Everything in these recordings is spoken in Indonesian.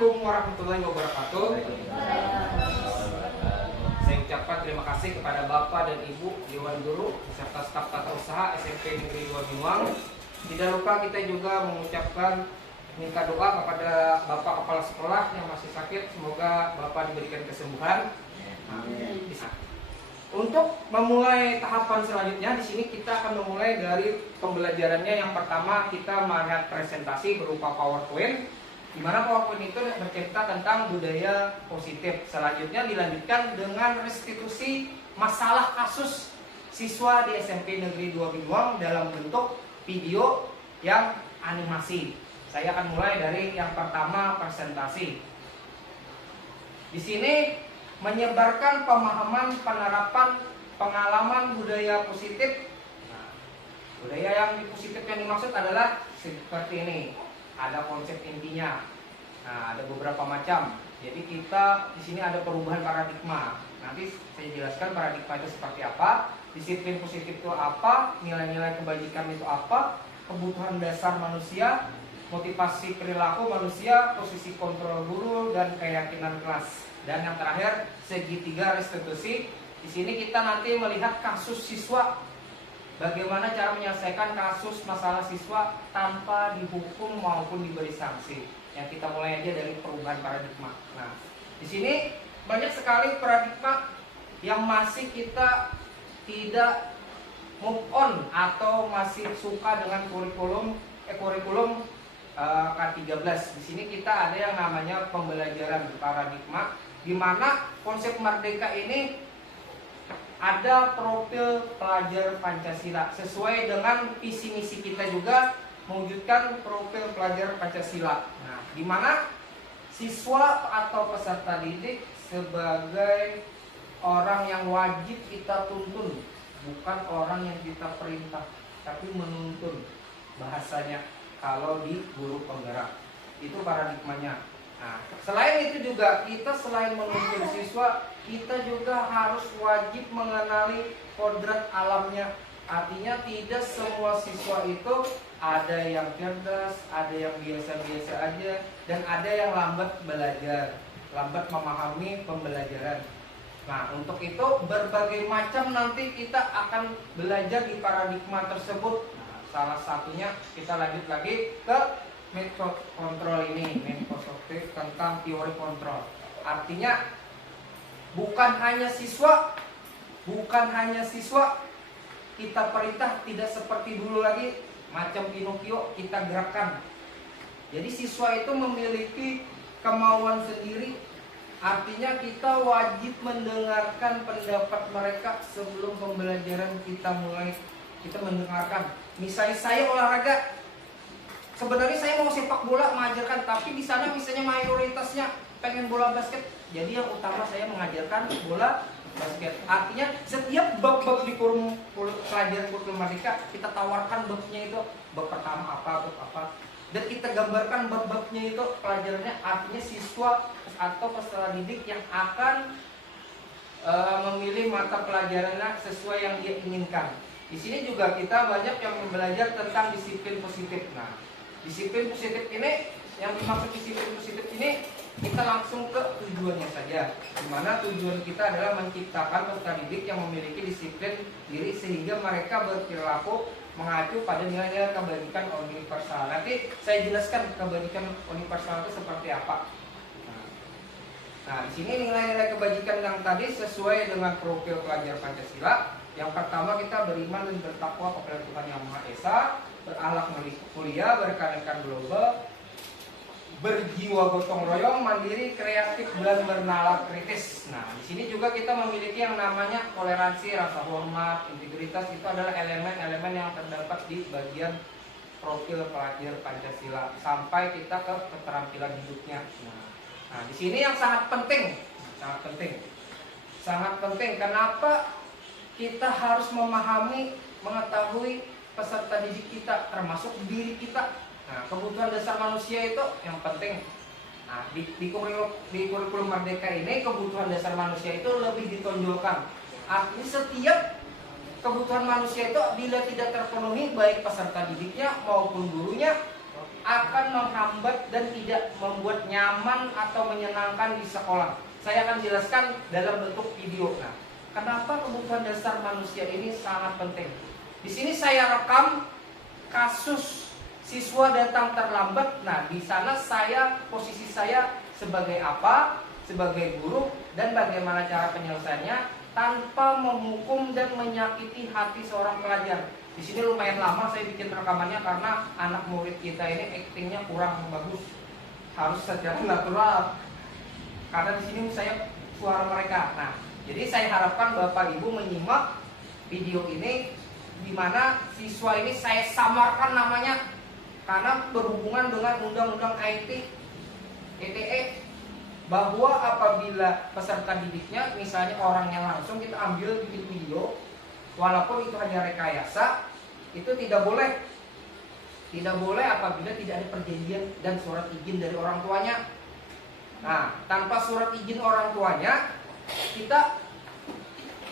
Assalamualaikum warahmatullahi wabarakatuh. Saya ucapkan terima kasih kepada Bapak dan Ibu Dewan Guru beserta staf tata usaha SMP Negeri 2 Binuang. Tidak lupa kita juga mengucapkan minta doa kepada Bapak Kepala Sekolah yang masih sakit. Semoga Bapak diberikan kesembuhan. Amin. Untuk memulai tahapan selanjutnya, di sini kita akan memulai dari pembelajarannya. Yang pertama kita melihat presentasi berupa PowerPoint, di mana PowerPoint itu bercerita tentang budaya positif. Selanjutnya dilanjutkan dengan restitusi masalah kasus siswa di SMP Negeri 2 Binuang dalam bentuk video yang animasi. Saya akan mulai dari yang pertama, presentasi. Di sini menyebarkan pemahaman penerapan pengalaman budaya positif. Nah, budaya yang positif yang dimaksud adalah seperti ini. Ada konsep intinya. Nah, ada beberapa macam. Jadi kita di sini ada perubahan paradigma. Nanti saya jelaskan paradigma itu seperti apa, disiplin positif itu apa, nilai-nilai kebajikan itu apa, kebutuhan dasar manusia, motivasi perilaku manusia, posisi kontrol guru, dan keyakinan kelas. Dan yang terakhir, segitiga restitusi. Di sini kita nanti melihat kasus siswa, bagaimana cara menyelesaikan kasus masalah siswa tanpa dihukum maupun diberi sanksi. Yang kita mulai aja dari perubahan paradigma. Nah, di sini banyak sekali paradigma yang masih kita tidak move on atau masih suka dengan kurikulum K13. Di sini kita ada yang namanya pembelajaran paradigma, di mana konsep merdeka ini ada profil pelajar Pancasila sesuai dengan visi misi kita juga mewujudkan profil pelajar Pancasila. Nah, di mana siswa atau peserta didik sebagai orang yang wajib kita tuntun, bukan orang yang kita perintah, tapi menuntun bahasanya kalau di guru penggerak. Itu paradigmanya. Nah, selain itu juga kita selain menuntun siswa, kita juga harus wajib mengenali kodrat alamnya. Artinya tidak semua siswa itu ada yang cerdas, ada yang biasa-biasa aja, dan ada yang lambat belajar, lambat memahami pembelajaran. Nah, untuk itu berbagai macam nanti kita akan belajar di paradigma tersebut. Nah, salah satunya kita lanjut lagi ke metode kontrol ini, metode tentang teori kontrol. Artinya bukan hanya siswa kita perintah, tidak seperti dulu lagi macam Pinocchio kita gerakkan. Jadi siswa itu memiliki kemauan sendiri. Artinya kita wajib mendengarkan pendapat mereka sebelum pembelajaran kita mulai. Kita mendengarkan. Misalnya saya olahraga, sebenarnya saya mau sepak bola mengajarkan, tapi di sana misalnya mayoritasnya pengen bola basket. Jadi yang utama saya mengajarkan bola basket. Artinya setiap bab-bab di pelajaran kurikulum merdeka kita tawarkan babnya itu, bab pertama apa, bab apa, dan kita gambarkan bab-babnya itu pelajarannya. Artinya siswa atau peserta didik yang akan memilih mata pelajarannya sesuai yang dia inginkan. Di sini juga kita banyak yang belajar tentang disiplin positif. Nah, disiplin positif ini, yang dimaksud disiplin positif ini, kita langsung ke tujuannya saja. Dimana tujuan kita adalah menciptakan peserta didik yang memiliki disiplin diri sehingga mereka berperilaku mengacu pada nilai-nilai kebajikan universal. Nanti saya jelaskan kebajikan universal itu seperti apa. Nah, di sini nilai-nilai kebajikan yang tadi sesuai dengan profil pelajar Pancasila. Yang pertama, kita beriman dan bertakwa kepada Tuhan Yang Maha Esa, berakhlak mulia, berkeadilan global, berjiwa gotong royong, mandiri, kreatif, dan bernalar kritis. Nah, di sini juga kita memiliki yang namanya toleransi, rasa hormat, integritas. Itu adalah elemen-elemen yang terdapat di bagian profil pelajar Pancasila sampai kita ke keterampilan hidupnya. Nah, di sini yang sangat penting. Kenapa kita harus memahami, mengetahui peserta didik kita, termasuk diri kita. Nah, kebutuhan dasar manusia itu yang penting. Nah, di kurikulum merdeka ini kebutuhan dasar manusia itu lebih ditonjolkan. Artinya setiap kebutuhan manusia itu bila tidak terpenuhi, baik peserta didiknya maupun gurunya, akan menghambat dan tidak membuat nyaman atau menyenangkan di sekolah. Saya akan jelaskan dalam bentuk video. Nah, kenapa kebutuhan dasar manusia ini sangat penting? Di sini saya rekam kasus siswa datang terlambat. Nah, di sana posisi saya sebagai apa? Sebagai guru, dan bagaimana cara penyelesaiannya tanpa menghukum dan menyakiti hati seorang pelajar. Di sini lumayan lama saya bikin rekamannya karena anak murid kita ini aktingnya kurang bagus, harus secara natural. Karena di sini saya suara mereka. Nah, jadi saya harapkan Bapak Ibu menyimak video ini, di mana siswa ini saya samarkan namanya karena berhubungan dengan undang-undang ITE, bahwa apabila peserta didiknya, misalnya orangnya langsung kita ambil bikin video, walaupun itu hanya rekayasa, itu tidak boleh apabila tidak ada perjanjian dan surat izin dari orang tuanya. Nah, tanpa surat izin orang tuanya, kita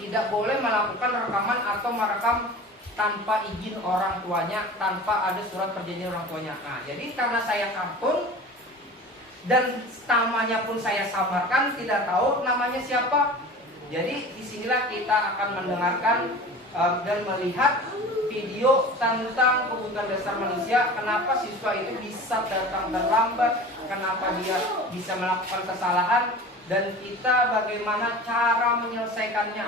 tidak boleh melakukan rekaman atau merekam tanpa izin orang tuanya, tanpa ada surat perjanjian orang tuanya. Nah, jadi karena saya kartun dan namanya pun saya samarkan, tidak tahu namanya siapa. Jadi disinilah kita akan mendengarkan dan melihat video tentang kebutuhan dasar manusia. Kenapa siswa itu bisa datang terlambat, kenapa dia bisa melakukan kesalahan, dan kita bagaimana cara menyelesaikannya.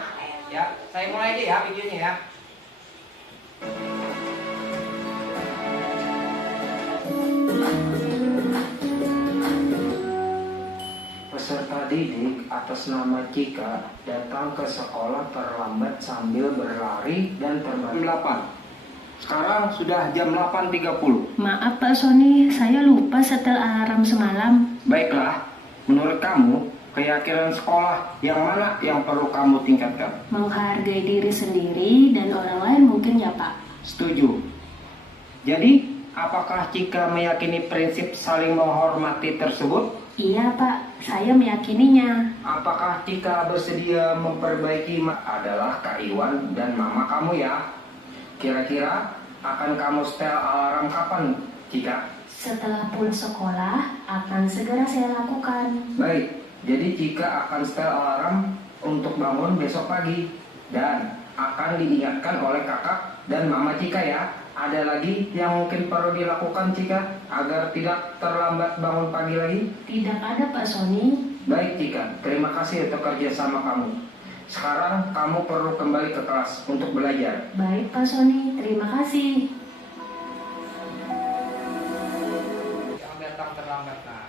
Ya, saya mulai deh ya videonya ya. Peserta didik atas nama Cika datang ke sekolah terlambat sambil berlari dan terbalik. 8. Sekarang sudah jam 8.30. Maaf Pak Sony, saya lupa setel alarm semalam. Baiklah, menurut kamu, keyakinan sekolah yang mana yang perlu kamu tingkatkan? Menghargai diri sendiri dan orang lain mungkin ya Pak. Setuju. Jadi, apakah Cika meyakini prinsip saling menghormati tersebut? Iya Pak, saya meyakininya. Apakah Cika bersedia memperbaiki adalah Kak Iwan dan Mama kamu ya? Kira-kira akan kamu setel alarm kapan, Cika? Setelah pulang sekolah, akan segera saya lakukan. Baik, jadi Cika akan setel alarm untuk bangun besok pagi. Dan akan diingatkan oleh kakak dan Mama Cika ya. Ada lagi yang mungkin perlu dilakukan Cika agar tidak terlambat bangun pagi lagi? Tidak ada Pak Sony. Baik Cika, terima kasih untuk kerjasama kamu. Sekarang kamu perlu kembali ke kelas untuk belajar. Baik Pak Sony, terima kasih. Yang datang terlambat. Nah,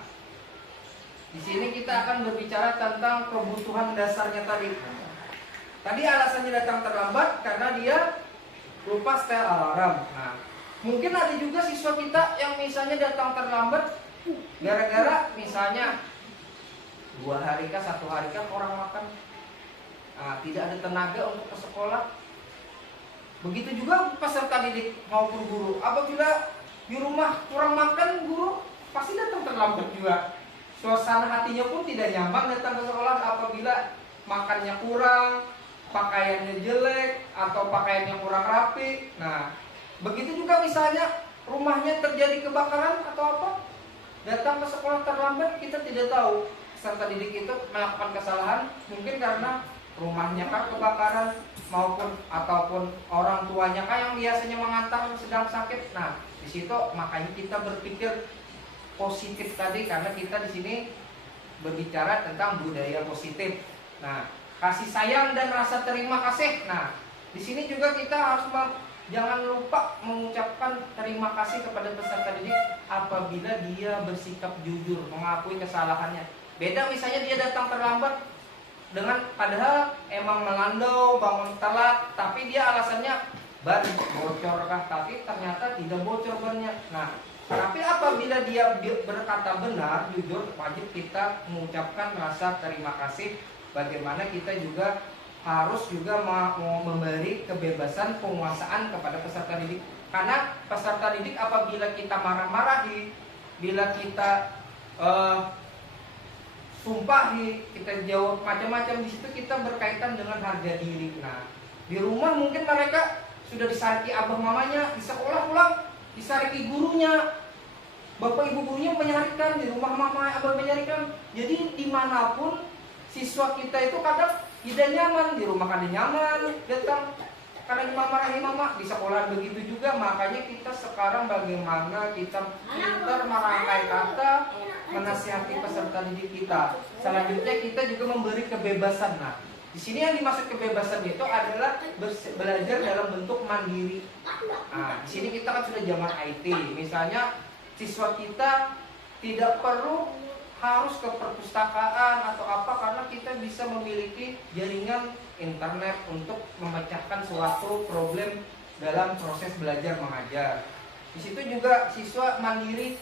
di sini kita akan berbicara tentang kebutuhan dasarnya tadi. Tadi alasannya datang terlambat karena dia lupa setel alarm. Nah, mungkin ada juga siswa kita yang misalnya datang terlambat gara-gara misalnya 2 hari kah, 1 hari kah orang makan. Nah, tidak ada tenaga untuk ke sekolah. Begitu juga peserta didik maupun guru. Apabila di rumah kurang makan, guru pasti datang terlambat juga. Suasana hatinya pun tidak nyaman datang ke sekolah apabila makannya kurang, pakaiannya jelek, atau pakaiannya kurang rapi. Nah, begitu juga misalnya rumahnya terjadi kebakaran atau apa, datang ke sekolah terlambat, kita tidak tahu peserta didik itu melakukan kesalahan mungkin karena rumahnya kah kebakaran ataupun orang tuanya kah yang biasanya mengantar sedang sakit. Nah, di situ makanya kita berpikir positif tadi karena kita di sini berbicara tentang budaya positif. Nah, kasih sayang dan rasa terima kasih. Nah, di sini juga kita harus jangan lupa mengucapkan terima kasih kepada peserta didik apabila dia bersikap jujur, mengakui kesalahannya. Beda misalnya dia datang terlambat dengan padahal emang mengandau, bangun telat, tapi dia alasannya ban bocor kah, tapi ternyata tidak bocor bannya. Nah, tapi apabila dia berkata benar, jujur, wajib kita mengucapkan rasa terima kasih. Bagaimana kita juga harus juga memberi kebebasan penguasaan kepada peserta didik. Karena peserta didik apabila kita marah-marahi, bila kita sumpahi, kita jawab macam-macam, di situ kita berkaitan dengan harga diri. Nah, di rumah mungkin mereka sudah disariki abah mamanya, di sekolah pulang disariki gurunya. bapak ibu gurunya menyarikan, di rumah mama abah menyarikan. Jadi dimanapun siswa kita itu kadang tidak nyaman, di rumah kadang nyaman, datang karena dimarahi mama, di sekolah begitu juga. Makanya kita sekarang bagaimana kita pintar merangkai kata, menasihati peserta didik kita. Selanjutnya kita juga memberi kebebasan. Nah, di sini yang dimaksud kebebasan itu adalah belajar dalam bentuk mandiri. Nah, di sini kita kan sudah zaman IT. Misalnya siswa kita tidak perlu harus ke perpustakaan atau apa, karena kita bisa memiliki jaringan internet untuk memecahkan suatu problem dalam proses belajar mengajar. Di situ juga siswa mandiri,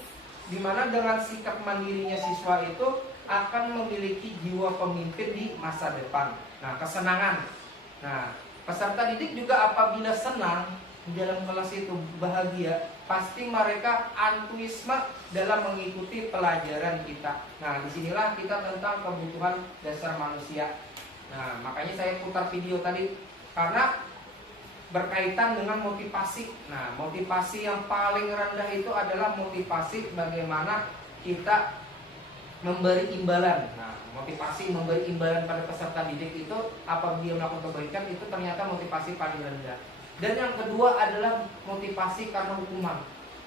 di mana dengan sikap mandirinya siswa itu akan memiliki jiwa pemimpin di masa depan. Nah, kesenangan. Nah, peserta didik juga apabila senang di dalam kelas itu, bahagia, pasti mereka antusiasme dalam mengikuti pelajaran kita. Nah, disinilah kita tentang kebutuhan dasar manusia. Nah, makanya saya putar video tadi karena berkaitan dengan motivasi. Nah, motivasi yang paling rendah itu adalah motivasi bagaimana kita memberi imbalan. Nah, motivasi memberi imbalan pada peserta didik itu apabila melakukan kebaikan itu ternyata motivasi paling rendah. Dan yang kedua adalah motivasi karena hukuman.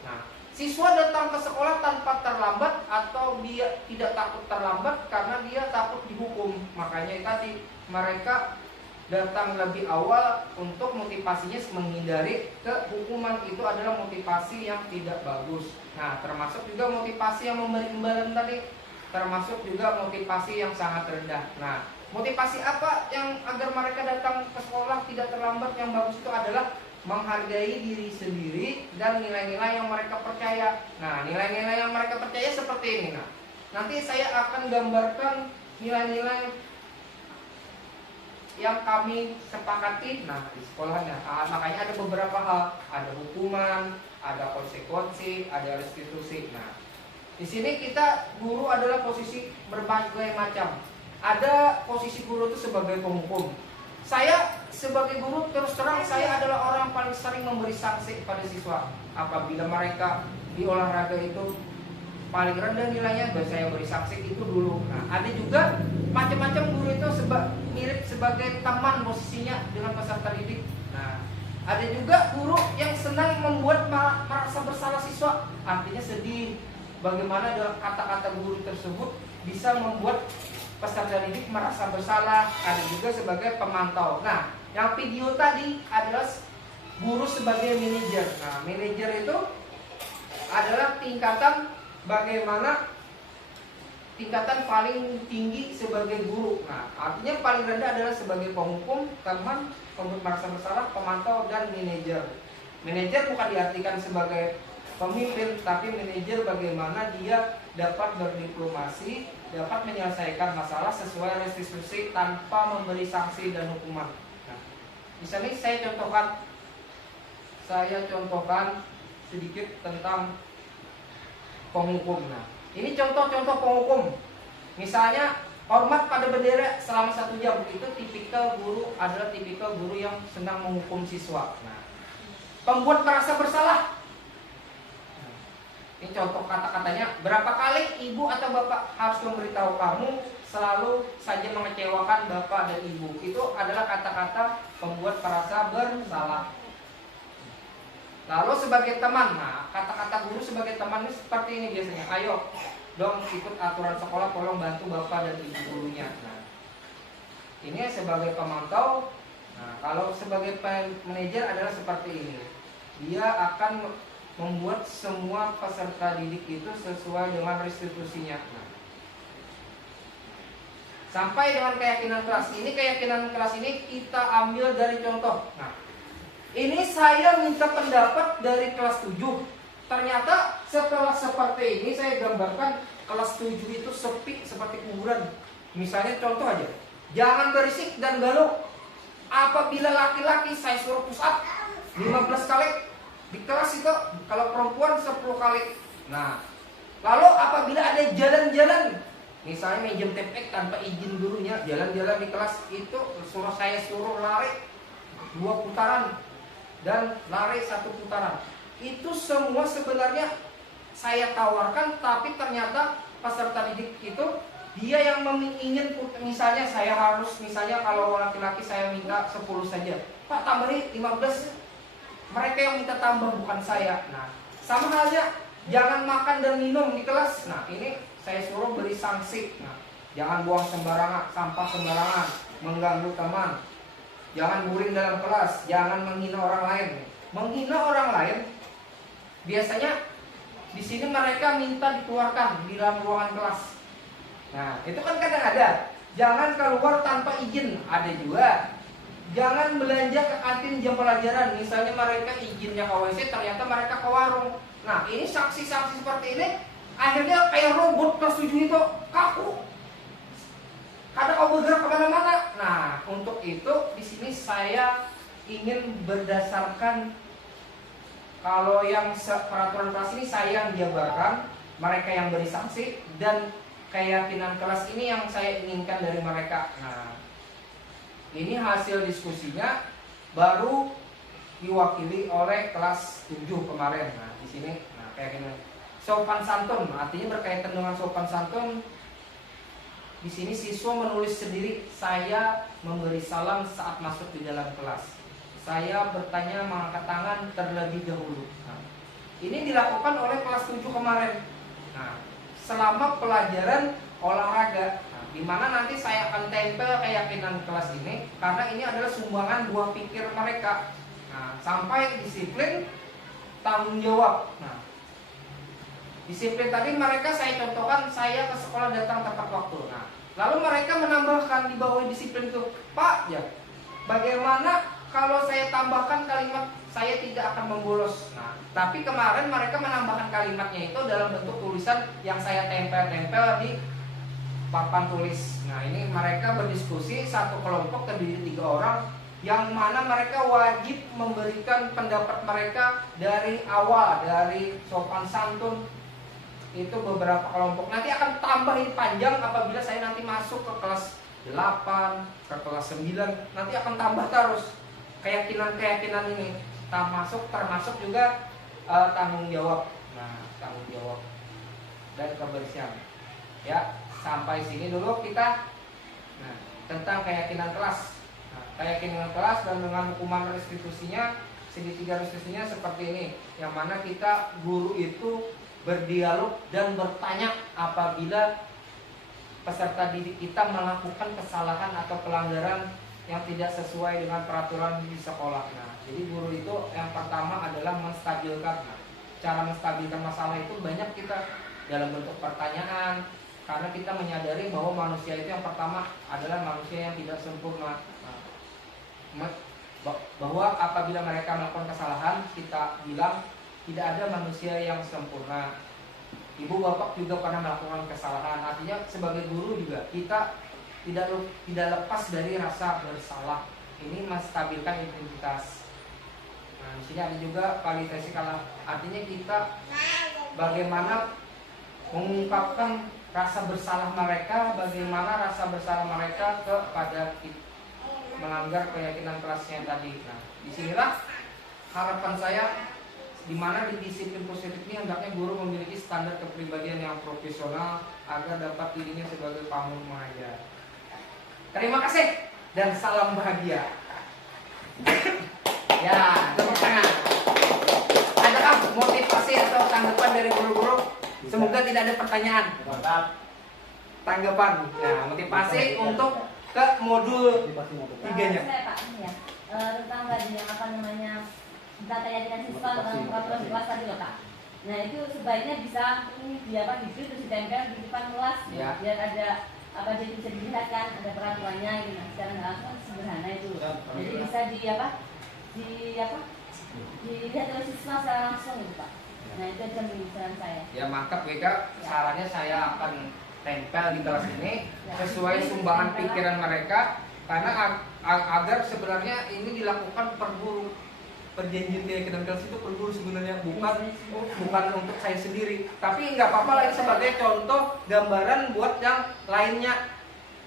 Nah, siswa datang ke sekolah tanpa terlambat atau dia tidak takut terlambat karena dia takut dihukum. Makanya tadi mereka datang lebih awal untuk motivasinya menghindari kehukuman. Itu adalah motivasi yang tidak bagus. Nah, termasuk juga motivasi yang memberi imbalan tadi, termasuk juga motivasi yang sangat rendah. Nah, motivasi apa yang agar mereka datang ke sekolah tidak terlambat yang bagus itu adalah menghargai diri sendiri dan nilai-nilai yang mereka percaya. Nah, nilai-nilai yang mereka percaya seperti ini. Nah, nanti saya akan gambarkan nilai-nilai yang kami sepakati. Nah, di sekolahnya. Makanya ada beberapa hal, ada hukuman, ada konsekuensi, ada restitusi. Nah, di sini kita guru adalah posisi berbagai macam. Ada posisi guru itu sebagai penghukum. Saya sebagai guru terus terang saya adalah orang yang paling sering memberi sanksi kepada siswa. Apabila mereka di olahraga itu paling rendah nilainya, dan saya beri sanksi itu dulu. Nah, ada juga macam-macam guru itu mirip sebagai teman posisinya dengan peserta didik. Nah, ada juga guru yang senang membuat merasa bersalah siswa, artinya sedih. Bagaimana dengan kata-kata guru tersebut bisa membuat peserta didik merasa bersalah. Ada juga sebagai pemantau. Nah, yang video tadi adalah guru sebagai manajer. Nah, manajer itu adalah tingkatan bagaimana tingkatan paling tinggi sebagai guru. Nah, artinya paling rendah adalah sebagai penghukum, teman, pembuat merasa bersalah, pemantau, dan manajer. Manajer bukan diartikan sebagai pemimpin, tapi manajer bagaimana dia dapat berdiplomasi, dapat menyelesaikan masalah sesuai restitusi tanpa memberi sanksi dan hukuman. Nah, di sini saya contohkan sedikit tentang penghukum. Nah, ini contoh-contoh penghukum. Misalnya hormat pada bendera selama 1 jam, itu tipikal guru adalah tipikal guru yang sedang menghukum siswa. Nah, pembuat merasa bersalah. Ini contoh kata-katanya, berapa kali ibu atau bapak harus memberitahu kamu selalu saja mengecewakan bapak dan ibu. Itu adalah kata-kata pembuat merasa bersalah. Lalu sebagai teman, nah kata-kata guru sebagai teman ini seperti ini biasanya. Ayo dong ikut aturan sekolah, tolong bantu bapak dan ibu gurunya. Nah, ini sebagai pemantau. Nah, kalau sebagai manajer adalah seperti ini. Dia akan membuat semua peserta didik itu sesuai dengan restitusinya. Nah, sampai dengan keyakinan kelas. Ini keyakinan kelas ini kita ambil dari contoh. Nah, ini saya minta pendapat dari kelas 7. Ternyata setelah seperti ini saya gambarkan kelas 7 itu sepi seperti kuburan. Misalnya contoh aja, jangan berisik dan galau. Apabila laki-laki saya suruh push up 15 kali. Di kelas itu kalau perempuan 10 kali. Nah, lalu apabila ada jalan-jalan, misalnya minjem tepek tanpa izin gurunya, jalan-jalan di kelas itu saya suruh lari 2 putaran dan lari 1 putaran. Itu semua sebenarnya saya tawarkan, tapi ternyata peserta didik itu dia yang ingin, misalnya saya harus, misalnya kalau laki-laki saya minta 10 saja, Pak tambahin 15, mereka yang minta tambah bukan saya. Nah, sama halnya jangan makan dan minum di kelas. Nah, ini saya suruh beri sanksi. Nah, jangan buang sembarangan, sampah sembarangan, mengganggu teman, jangan guring dalam kelas, jangan menghina orang lain. Menghina orang lain biasanya di sini mereka minta dikeluarkan di dalam ruangan kelas. Nah, itu kan kadang ada. Jangan keluar tanpa izin, ada juga. Jangan belanja ke kantin jam pelajaran. Misalnya mereka izinnya ke WC, ternyata mereka ke warung. Nah, ini sanksi-sanksi seperti ini akhirnya kayak robot kelas 7 itu kaku. Kadang kau bergerak kemana-mana. Nah, untuk itu di sini saya ingin berdasarkan, kalau yang peraturan kelas ini saya yang jabarkan, mereka yang beri sanksi, dan keyakinan kelas ini yang saya inginkan dari mereka. Nah, ini hasil diskusinya baru diwakili oleh kelas 7 kemarin. Nah, di sini, nah keyakinan sopan santun, artinya berkaitan dengan sopan santun. Di sini siswa menulis sendiri, saya memberi salam saat masuk di dalam kelas. Saya bertanya mengangkat tangan terlebih dahulu. Nah, ini dilakukan oleh kelas 7 kemarin. Nah, selama pelajaran olahraga, nah, di mana nanti saya akan tempel keyakinan kelas ini, karena ini adalah sumbangan buah pikir mereka. Nah, sampai disiplin tanggung jawab. Nah, disiplin tadi mereka saya contohkan, saya ke sekolah datang tepat waktu. Nah, lalu mereka menambahkan di bawah disiplin itu, Pak, ya, bagaimana kalau saya tambahkan kalimat saya tidak akan membolos. Nah, tapi kemarin mereka menambahkan kalimatnya itu dalam bentuk tulisan yang saya tempel-tempel di papan tulis. Nah, ini mereka berdiskusi, satu kelompok terdiri 3 orang, yang mana mereka wajib memberikan pendapat mereka dari awal, dari sopan santun. Itu beberapa kelompok. Nanti akan tambah panjang apabila saya nanti masuk ke kelas 8, ke kelas 9, nanti akan tambah terus keyakinan-keyakinan ini. Termasuk juga tanggung jawab. Nah, tanggung jawab dan kebersihan. Ya, sampai sini dulu kita. Nah, tentang keyakinan kelas. Nah, keyakinan kelas dan dengan hukuman restitusinya, segitiga restitusinya seperti ini. Yang mana kita guru itu berdialog dan bertanya apabila peserta didik kita melakukan kesalahan atau pelanggaran yang tidak sesuai dengan peraturan di sekolah. Nah, jadi guru itu yang pertama adalah menstabilkan. Nah, cara menstabilkan masalah itu banyak kita dalam bentuk pertanyaan, karena kita menyadari bahwa manusia itu yang pertama adalah manusia yang tidak sempurna. Nah, bahwa apabila mereka melakukan kesalahan, kita bilang tidak ada manusia yang sempurna. Ibu bapak juga pernah melakukan kesalahan. Artinya sebagai guru juga kita tidak lepas dari rasa bersalah. Ini menstabilkan integritas. Nah, di sini ada juga kualifikasi kalau artinya kita bagaimana mengungkapkan rasa bersalah mereka, bagaimana rasa bersalah mereka kepada melanggar keyakinan kelasnya tadi. Nah, disinilah harapan saya, di mana di disiplin positif ini hendaknya guru memiliki standar kepribadian yang profesional agar dapat dirinya sebagai pamong mengajar. Terima kasih dan salam bahagia. Ya, tepuk tangan. Adakah motivasi atau tanggapan dari guru-guru? Semoga tidak ada pertanyaan. Tanggapan. Nah, motivasi untuk ke modul 3-nya. Saya Pak, ini ya, tentang tadi yang apa namanya, tentang keyakinan siswa tentang peraturan kelas tadi loh Pak. Nah, itu sebaiknya bisa ini terus ditempel di depan kelas, Ya. biar ada apa, jadi bisa dilihat kan ada peraturannya gitu. Nah, secara nggak langsung sederhana itu. Jadi bisa dilihat oleh siswa secara langsung gitu Pak. Nah, itu aja saran saya. Ya, mantap WK. Sarannya saya akan tempel di kelas ini sesuai sumbangan pikiran mereka, karena agar sebenarnya ini dilakukan per guru. Perjanjian keyakinan kelas itu per guru sebenarnya, bukan untuk saya sendiri. Tapi nggak apa-apa lah, ini sebagai contoh gambaran buat yang lainnya.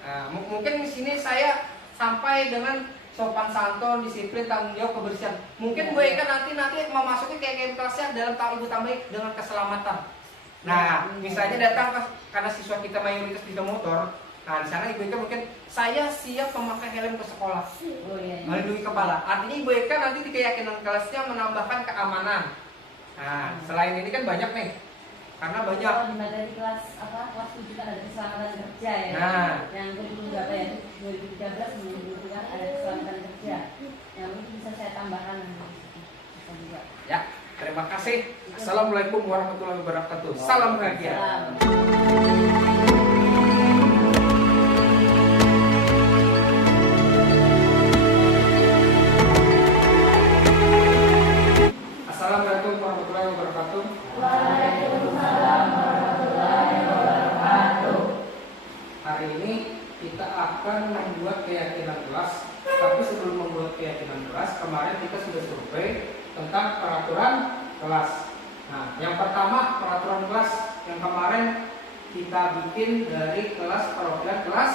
Nah, mungkin di sini saya sampai dengan sopan santun, disiplin, tanggung jawab, kebersihan. Mungkin Bu Eka nanti memasuki keyakinan kelasnya dalam ibu tambahin dengan keselamatan. Nah, misalnya datang karena siswa kita mayoritas bisa motor. Nah, di sana Ibu Eka mungkin saya siap memakai helm ke sekolah, Oh iya. melindungi kepala. Artinya Ibu Eka nanti di keyakinan kelasnya menambahkan keamanan. Nah, selain ini kan banyak nih, karena banyak. Kalau di materi kelas apa kelas 7 kan ada keselamatan kerja ya. Nah. Yang kedua berapa ya? 2013 2020 kan ada keselamatan kerja. Yang mungkin bisa saya tambahkan nanti. Bisa juga. Ya, terima kasih. Assalamualaikum warahmatullahi wabarakatuh. Salam bahagia. Salam. Assalamualaikum warahmatullahi wabarakatuh. Hari ini kita akan membuat keyakinan kelas. Tapi sebelum membuat keyakinan kelas, kemarin kita sudah survei tentang peraturan kelas. Nah, yang pertama peraturan kelas yang kemarin kita bikin dari kelas perwakilan kelas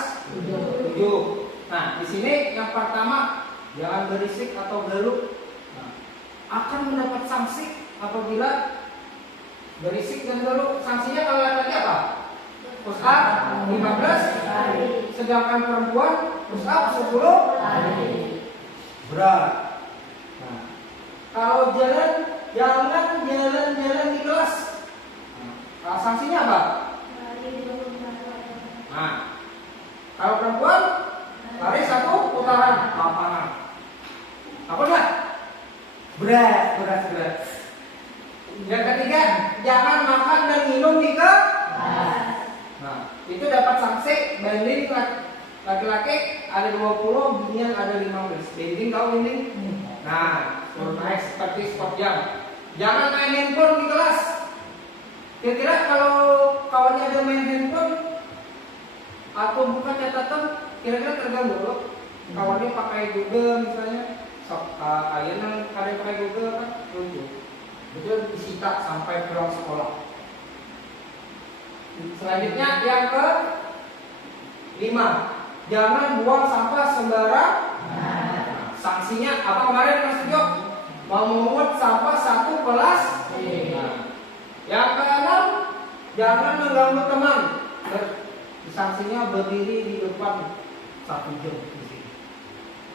7. Nah, di sini yang pertama jangan berisik atau galuh. Nah, akan mendapat sanksi apabila berisik dan galuh. Sanksinya kalau laki-laki apa? Push up 15 sedangkan perempuan push up 10 berat. Nah, kalau jalan jangan jalan-jalan di kelas. Nah, sanksinya apa? Nah, kalau perempuan lari 1 putaran lapangan. Apa enggak? Berat. Yang ketiga, jangan makan dan minum di kelas. Nah, itu dapat sanksi banding laki-laki ada 20, binian ada 15. Banding tahu banding? Nah, suruh naik seperti sport jam. Jangan main handphone di kelas. Kira-kira kalau kawannya ada main handphone atau buka catatan, kira-kira terganggu loh. Kawannya pakai Google misalnya, ayeuna kada pakai Google kan, betul disita sampai pulang sekolah. Selanjutnya yang ke 5, jangan buang sampah sembarang. Sanksinya apa kemarin Mas Jo? Memungut sampah 1 kelas. Yang ke-6, jangan mengganggu teman. Sanksinya berdiri di depan 1 jam di sini.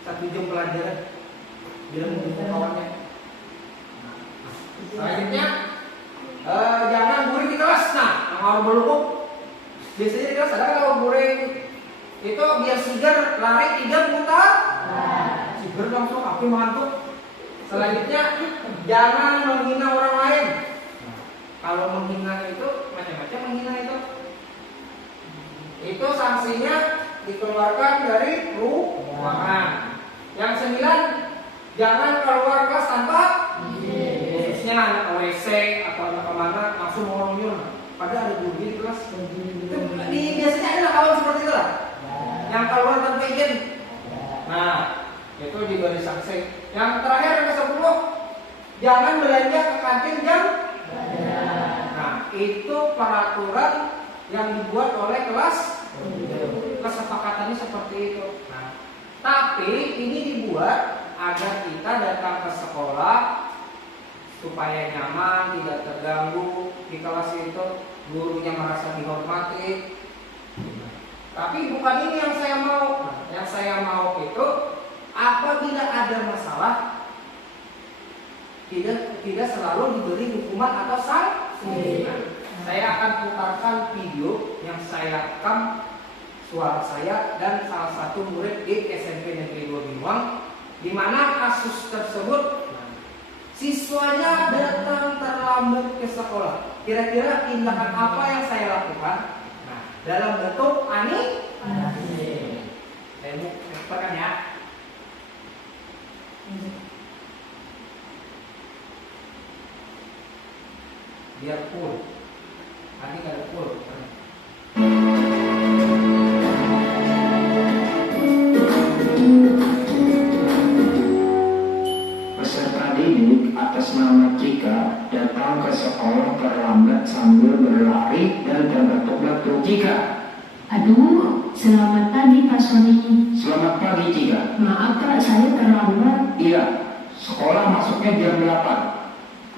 1 jam pelajaran. Bila mengganggu kawannya. Selanjutnya jangan guring di kelas. Nah, kalau berlukuk biasanya di kelas ada kalau guring itu biar segar lari 3 putar. Segar langsung api mengantuk. Selanjutnya jangan menghina orang lain. Kalau menghina itu macam-macam menghina itu. Itu sanksinya dikeluarkan dari ruangan. Yang 9, jangan keluar kelas tanpa khususnya anak WC atau anak kemana langsung ngomongin. Padahal ada guru di kelas. Biasanya ada kawan seperti itu lah. Yang keluar tanpa izin. Nah, itu diberi sanksi. Yang terakhir yang ke-10, jangan belanja ke kantin jam. Nah, itu peraturan yang dibuat oleh kelas. Kesepakatannya seperti itu. Nah, tapi ini dibuat agar kita datang ke sekolah supaya nyaman, tidak terganggu di kelas itu, gurunya merasa dihormati. Tapi bukan ini yang saya mau. Yang saya mau itu apabila ada masalah tidak selalu diberi hukuman atau sanksi. Saya akan putarkan video yang saya rekam suara saya dan salah satu murid di SMP Negeri 2 Binuang, di mana kasus tersebut siswanya datang terlambat ke sekolah. Kira-kira tindakan apa yang saya lakukan? Nah, dalam bentuk saya mau eksporkan ya. Biar full. Nanti kada full. Peserta didik atas nama Cika datang ke sekolah terlambat sambil berlari dan terbatuk-batuk. Cika. Aduh, selamat pagi Pak Sony. Selamat pagi Cika. Maaf Pak, saya terlambat. Iya, sekolah masuknya jam 8.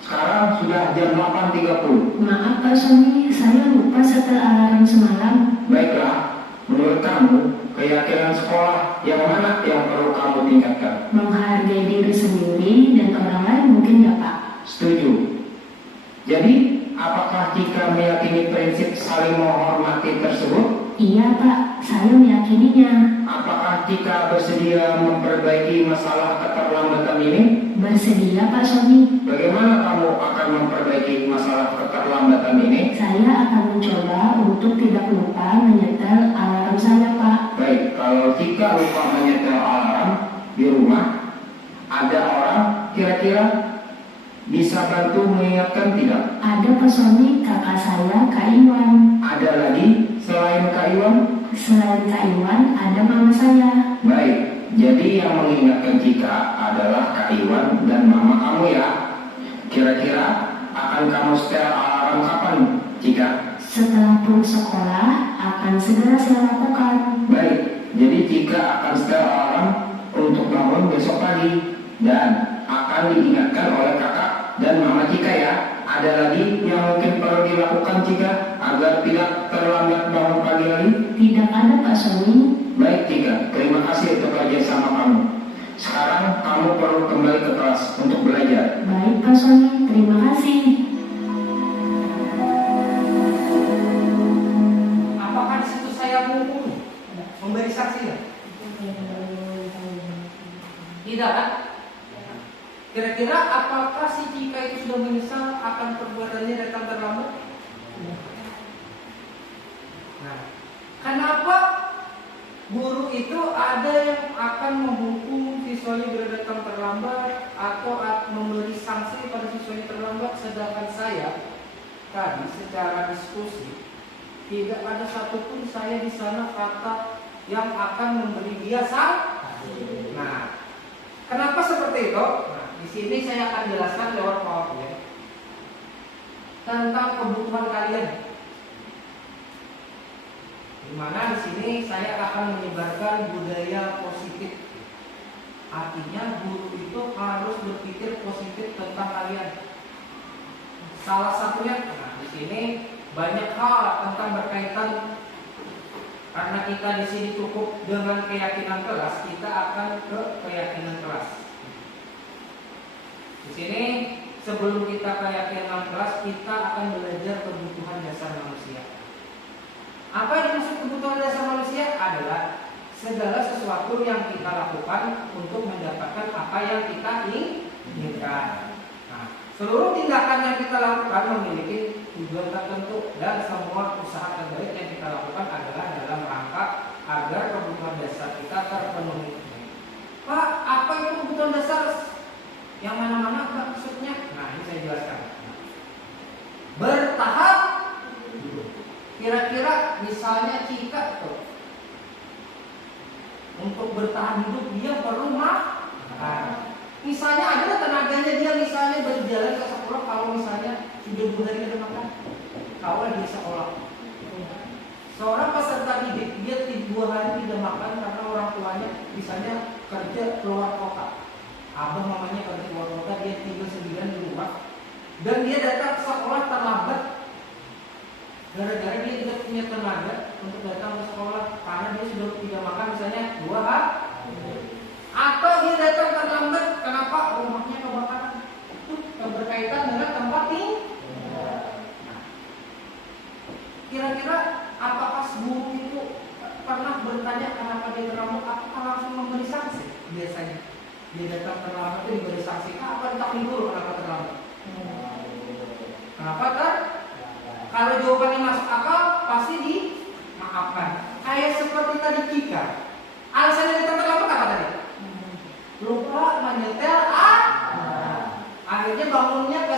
Sekarang sudah jam 8.30. Maaf Pak Sony, saya lupa setel alarm semalam. Baiklah, menurut kamu, keyakinan sekolah yang mana yang perlu kamu tingkatkan? Menghargai diri sendiri dan orang lain mungkin ya Pak. Setuju. Jadi, apakah jika meyakini prinsip saling menghormati tersebut? Iya Pak, saya meyakininya. Apakah jika bersedia memperbaiki masalah keterlambatan ini? Bersedia Pak Sony. Bagaimana kamu akan memperbaiki masalah keterlambatan ini? Saya akan mencoba untuk tidak lupa menyetel alarm saya Pak. Baik, kalau jika lupa menyetel alarm di rumah, ada orang kira-kira bisa bantu mengingatkan tidak? Ada Pak Sony, kakak saya Kak Iwan. Ada lagi selain Kak Iwan? Selain Kak Iwan, ada mama saya. Baik, jadi yang mengingatkan Cika adalah Kak Iwan dan mama kamu ya. Kira-kira akan kamu setel alarm kapan, Cika? Setelah pulang sekolah, akan segera saya lakukan. Baik, jadi Cika akan setel alarm untuk bangun besok pagi dan akan diingatkan oleh kakak dan mama Cika ya. Ada lagi yang mungkin perlu dilakukan Cika agar tidak terlambat bangun pagi lagi? Tidak ada Pak Sony. Baik Cika, terima kasih untuk kerjasama kamu. Sekarang kamu perlu kembali ke kelas untuk belajar. Baik Pak Sony, terima kasih. Apakah di situ saya memberi saksi ya? Tidak kan? Kira-kira apakah si Cika itu sudah menyesal akan perbuatannya datang terlambat? Nah, kenapa guru itu ada yang akan menghukum siswanya bila datang terlambat atau memberi sanksi pada siswanya terlambat, sedangkan saya tadi secara diskusi tidak ada satupun saya di sana kata yang akan memberi dia sanksi. Nah, kenapa seperti itu? Nah, di sini saya akan jelaskan lewat PowerPoint tentang kebutuhan kalian. Di mana di sini saya akan menyebarkan budaya positif. Artinya guru itu harus berpikir positif tentang kalian. Salah satunya, nah di sini banyak hal tentang berkaitan karena kita di sini cukup dengan keyakinan kelas, kita akan ke keyakinan kelas. Di sini sebelum kita keyakinan kelas, kita akan belajar kebutuhan dasar manusia. Apa yang dimaksud kebutuhan dasar manusia adalah segala sesuatu yang kita lakukan untuk mendapatkan apa yang kita inginkan. Nah, seluruh tindakan yang kita lakukan memiliki tujuan tertentu dan semua usaha terbaik yang kita lakukan adalah dalam rangka agar kebutuhan dasar kita terpenuhi. Pak, apa itu kebutuhan dasar? Yang mana-mana Pak maksudnya? Nah, ini saya jelaskan. Bertahap. Kira-kira misalnya Cika tuh, untuk bertahan hidup dia perlu makan. Misalnya ada tenaganya dia misalnya berjalan ke sekolah, kalau misalnya sudah 2 hari tidak makan, kalau dia sekolah. Seorang peserta didik dia 2 hari tidak makan karena orang tuanya misalnya kerja keluar kota. Abang mamanya kerja keluar kota, dia tinggal sendirian di rumah dan dia datang ke sekolah terlambat. Gara-gara dia tidak punya tenaga untuk datang ke sekolah karena dia sudah tidak makan misalnya 2 hari. Atau dia datang terlambat, kenapa? Rumahnya kebakaran. Itu berkaitan dengan tempat tinggal. Kira-kira apakah guru itu pernah bertanya kenapa dia terlambat? Apakah langsung memberi sanksi? Biasanya dia datang terlambat itu diberi sanksi. Apa ditanya dulu kenapa terlambat? Kenapa kan? Kalau jawabannya masuk akal, pasti dimaafkan. Kayak seperti tadi Cika. Alasannya datang terlambat apa tadi? Lupa menyetel akhirnya bangunnya ke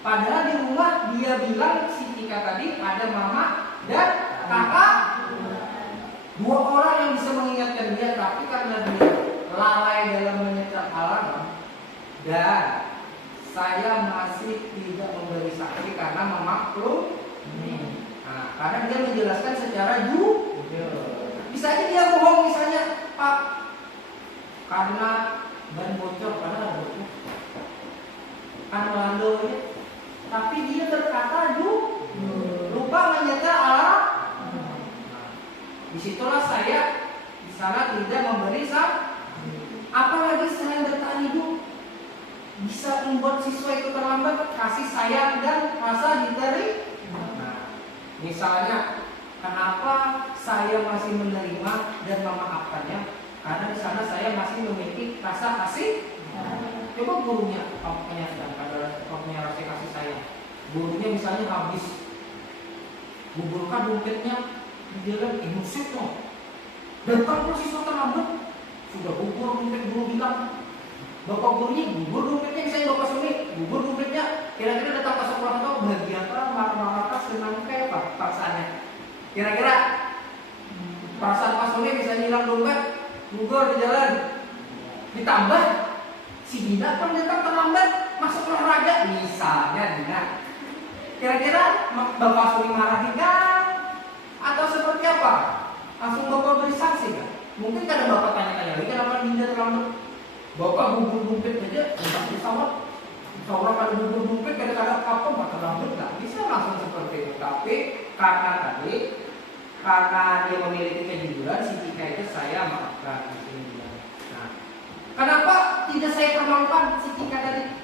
padahal di rumah dia bilang si Cika tadi ada mama dan kakak. 2 orang yang bisa mengingatkan dia, tapi karena dia lalai dalam menyetel alarm dan saya masih tidak memberi saksi karena memaklum. Nah, karena dia menjelaskan secara jujur. Bisa aja dia bohong misalnya, Pak, karena ban bocor, karena ada bocor. kan melandoi, tapi dia berkata lupa menyetel alat. Disitulah saya di sana tidak memberi apalagi selain bertahan hidup bisa membuat siswa itu terlambat, kasih sayang dan rasa diterima. Misalnya, kenapa saya masih menerima dan memaafkannya? Karena di sana saya masih memiliki rasa kasih. Coba gurunya, punya rasa kasih sayang. Gurunya misalnya habis gugurkan dompetnya di jalan, emosi dong. Datang ke siswa terlambat, sudah gugur dompet, guru bilang, bapak gurunya gugur dompetnya, misalnya bapak Sumi gugur dompetnya, kira-kira datang ke sekolah itu bahagia apa, marah-marah, senang kayak apa perasaannya? Kira-kira perasaan Pak Sumi misalnya hilang dompet, gugur di jalan, ditambah si Dina kan datang terlambat masuk olahraga, misalnya Dina, kira-kira bapak Sumi marahin kan? Atau seperti apa? Langsung bapak beri sanksi kan? Mungkin kadang bapak tanya-tanya lagi kenapa Dinda terlambat. Bapak gugur dompet aja, tidak pesawat. Seorang pada gugur dompet kadang-kadang kapal bapak terlambat, nggak bisa langsung seperti itu. Tapi karena dia memiliki kejujuran, si Cika itu saya maafkan. Nah, kenapa tidak saya permalukan si Cika tadi?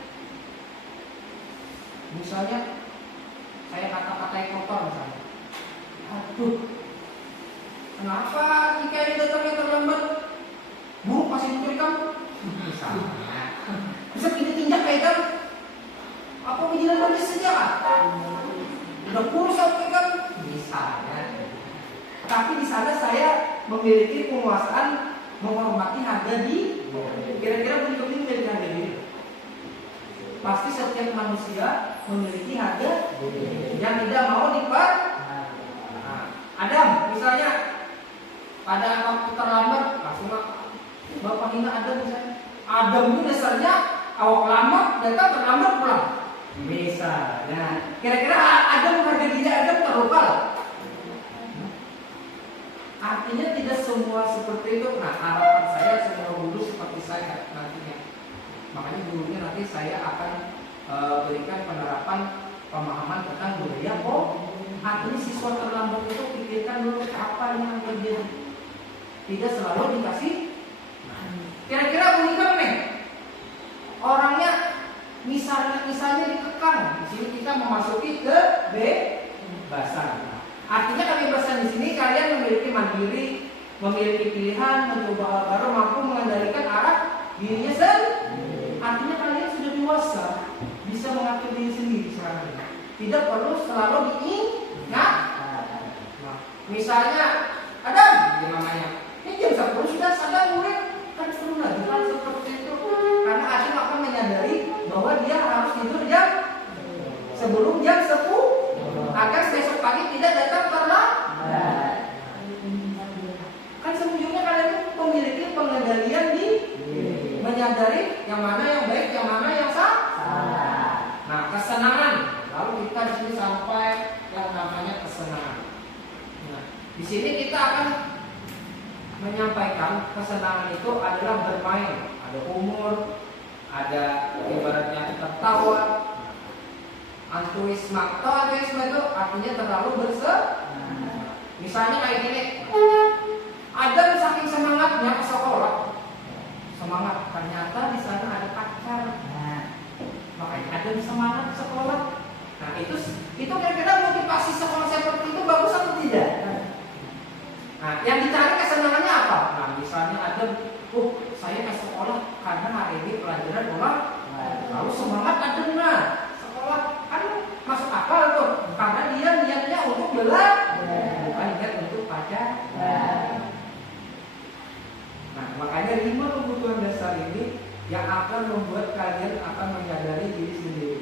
Misalnya saya kata-katai kotor misalnya. Aduh, kenapa Cika ini datangnya terlambat? Buruk masih dicuri kamu? Misalnya, bisa tinjak kayak kan? Apa pijilan manis saja? Udah kurus sampai kan? Misalnya. Tapi di sana saya memiliki penguasaan menghormati harga diri. Kira-kira bentuk ini memiliki harga diri. Pasti setiap manusia memiliki harga yang tidak mau dipat. Adam, misalnya pada waktu terlambat, langsung bapak hina Adam misalnya. Adam ini dasarnya awak lama, datang terlambat pulang. Misalnya, kira-kira Adam harga diri Adam terluka. Artinya tidak semua seperti itu. Nah, harapan saya semua guru seperti saya nantinya. Makanya gurunya nanti saya akan berikan penerapan pemahaman tentang budaya. Artinya siswa terlambat itu pikirkan dulu apa yang terjadi. Tidak selalu dikasih. Kira-kira uniknya nih, orangnya misalnya dikekang. Di sini kita memasuki ke kebebasan. Artinya kebebasan di sini kalian memiliki mandiri, memiliki pilihan, mencoba hal baru, mampu mengendalikan arah dirinya sendiri. Artinya kalian sudah dewasa, bisa mengatur diri sendiri sekarang. Tidak perlu selalu diingat. Nah, misalnya Adam, dia namanya, ini jam 10 sudah sadar murid, kan suruh lagi kan seperti itu. Karena Adam akan menyadari bahwa dia harus tidur jam sebelum jam 10 agar besok pagi tidak datang terlambat. Kan sejujurnya kalian itu memiliki pengendalian di menyadari yang mana yang baik, yang mana yang salah. Nah, kesenangan. Lalu kita di sini sampai yang namanya kesenangan. Nah, di sini kita akan menyampaikan kesenangan itu adalah bermain. Ada umur, ada ibaratnya tertawa. Antuisme atau antuisme itu artinya terlalu bersemangat. Misalnya kayak gini, Adam saking semangatnya ke sekolah, semangat ternyata di sana ada pacar, makanya Adam semangat ke sekolah. Nah itu kira-kira motivasi sekolah seperti itu bagus atau tidak? Nah yang dicari kesenangannya apa? Nah misalnya Adam, saya ke sekolah karena hari ini pelajaran bola, lalu semangat Adam nah. Kan masuk akal tuh, karena dia niatnya untuk belajar, bukan niat untuk pacar. Nah, makanya 5 kebutuhan dasar ini yang akan membuat kalian akan menyadari diri sendiri.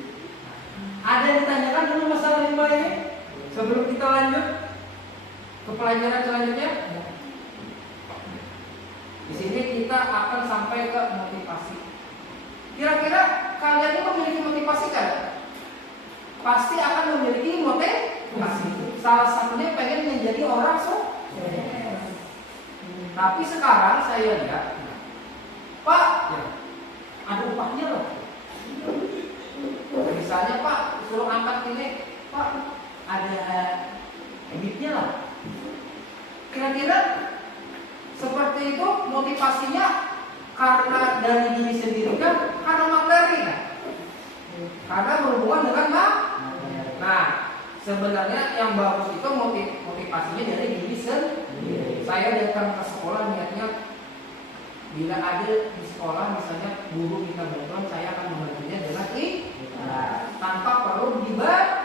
Ada yang ditanyakan dulu masalah 5 ini sebelum kita lanjut ke pelajaran selanjutnya. Di sini kita akan sampai ke motivasi. Kira-kira kalian ini memiliki motivasi kan? Pasti akan memiliki motivasi. Salah satunya pengen menjadi orang sukses. Tapi sekarang saya lihat, Pak, ya, ada upahnya loh. ini, Pak, ada habitnya lah. Kira-kira seperti itu motivasinya karena dari diri sendiri kan, karena materi kan? Karena berhubungan dengan nah, sebenarnya yang bagus itu motivasinya dari diri sendiri. Saya datang ke sekolah niatnya bila ada di sekolah misalnya guru minta bantuan, saya akan membantunya dengan tanpa perlu dibayar.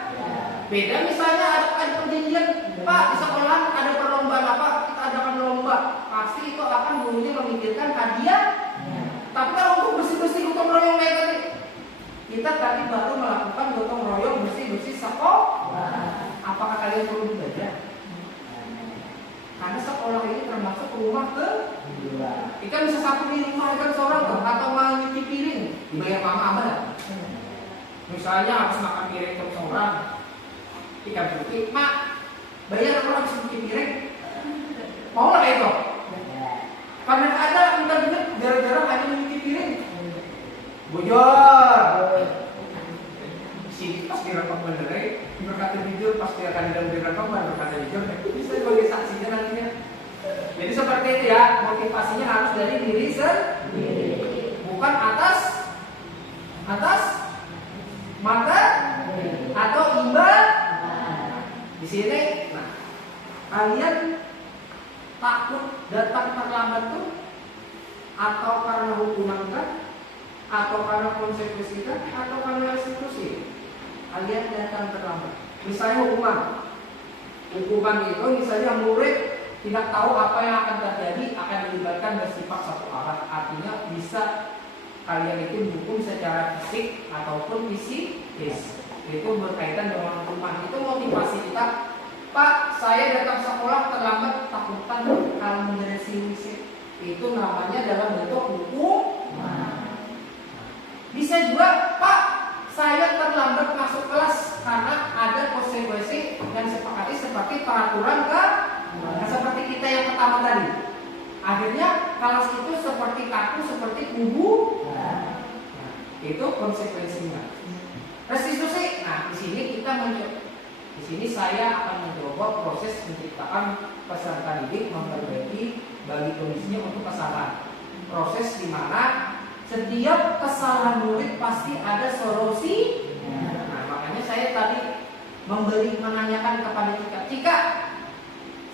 Beda misalnya ada perjanjian, Pak di sekolah ada perlombaan apa, kita adakan lomba, pasti itu akan gurunya memikirkan hadiah. Tapi kalau untuk bersih-bersih gotong royong kayak tadi, kita tadi baru melakukan gotong royong bersih-bersih sekolah. Apakah kalian perlu dibayar? Karena sekolah ini termasuk rumah kedua. Kita bisa satu di rumah kan seorang tuh, atau mau nyuci piring dibayar mama apa dah? Misalnya habis makan piring terus seorang, ikan cuci, mak bayar kalau habis nyuci piring, mau nggak itu? Karena ada benar-benar gara-gara hanya nyuci piring, bocor. Sini pas direkam bener, berkata jujur, pas dia akan direkam berkata jujur, itu bisa sebagai saksinya nantinya. Jadi seperti itu ya, motivasinya harus dari diri sendiri, bukan atas mata atau imbal. Di sini, nah, kalian takut datang terlambat tuh, atau karena hukuman kan, atau karena konsekuensi kan, atau karena eksekusi. Kalian datang terlambat. Misalnya hukuman itu misalnya murid tidak tahu apa yang akan terjadi, akan dilibatkan bersifat satu arah. Artinya bisa kalian itu dihukum secara fisik ataupun psikis. Itu berkaitan dengan hukuman. Itu motivasi kita. Pak, saya datang sekolah terlambat, takutan kalau menjadi WC. Itu namanya dalam bentuk hukuman. Bisa juga, Pak, saya terlambat masuk kelas karena ada konsekuensi yang sepakati seperti peraturan seperti kita yang pertama tadi. Akhirnya kelas itu seperti kaku, seperti kubu. Itu konsekuensinya. Restitusi. Nah, di sini saya akan mencoba proses menciptakan peserta didik memperbaiki bagi kondisinya untuk kesalahan. Proses di mana setiap kesalahan murid pasti ada solusi. Nah, makanya saya tadi menanyakan kepada Cika,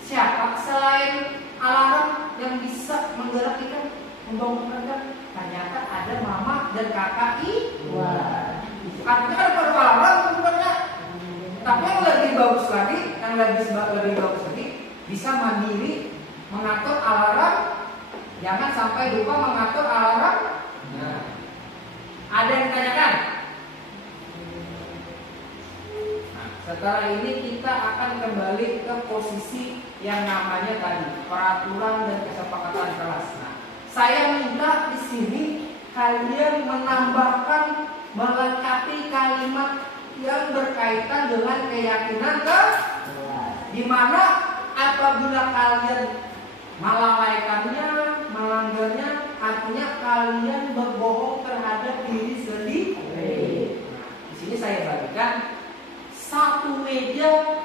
siapa selain alarm yang bisa menggerak kita membangunkan kan? Ternyata ada mama dan kakak artinya ada perlu alarm sebenarnya. Tapi yang lebih bagus lagi, bisa mandiri mengatur alarm. Jangan sampai lupa mengatur alarm. Nah, ada yang ditanyakan? Nah, setelah ini kita akan kembali ke posisi yang namanya tadi peraturan dan kesepakatan kelas. Nah, saya minta di sini kalian menambahkan, melengkapi kalimat yang berkaitan dengan keyakinan di mana apabila kalian melalaikannya, melanggarnya, artinya kalian berbohong terhadap diri sendiri. Di sini saya bagikan satu meja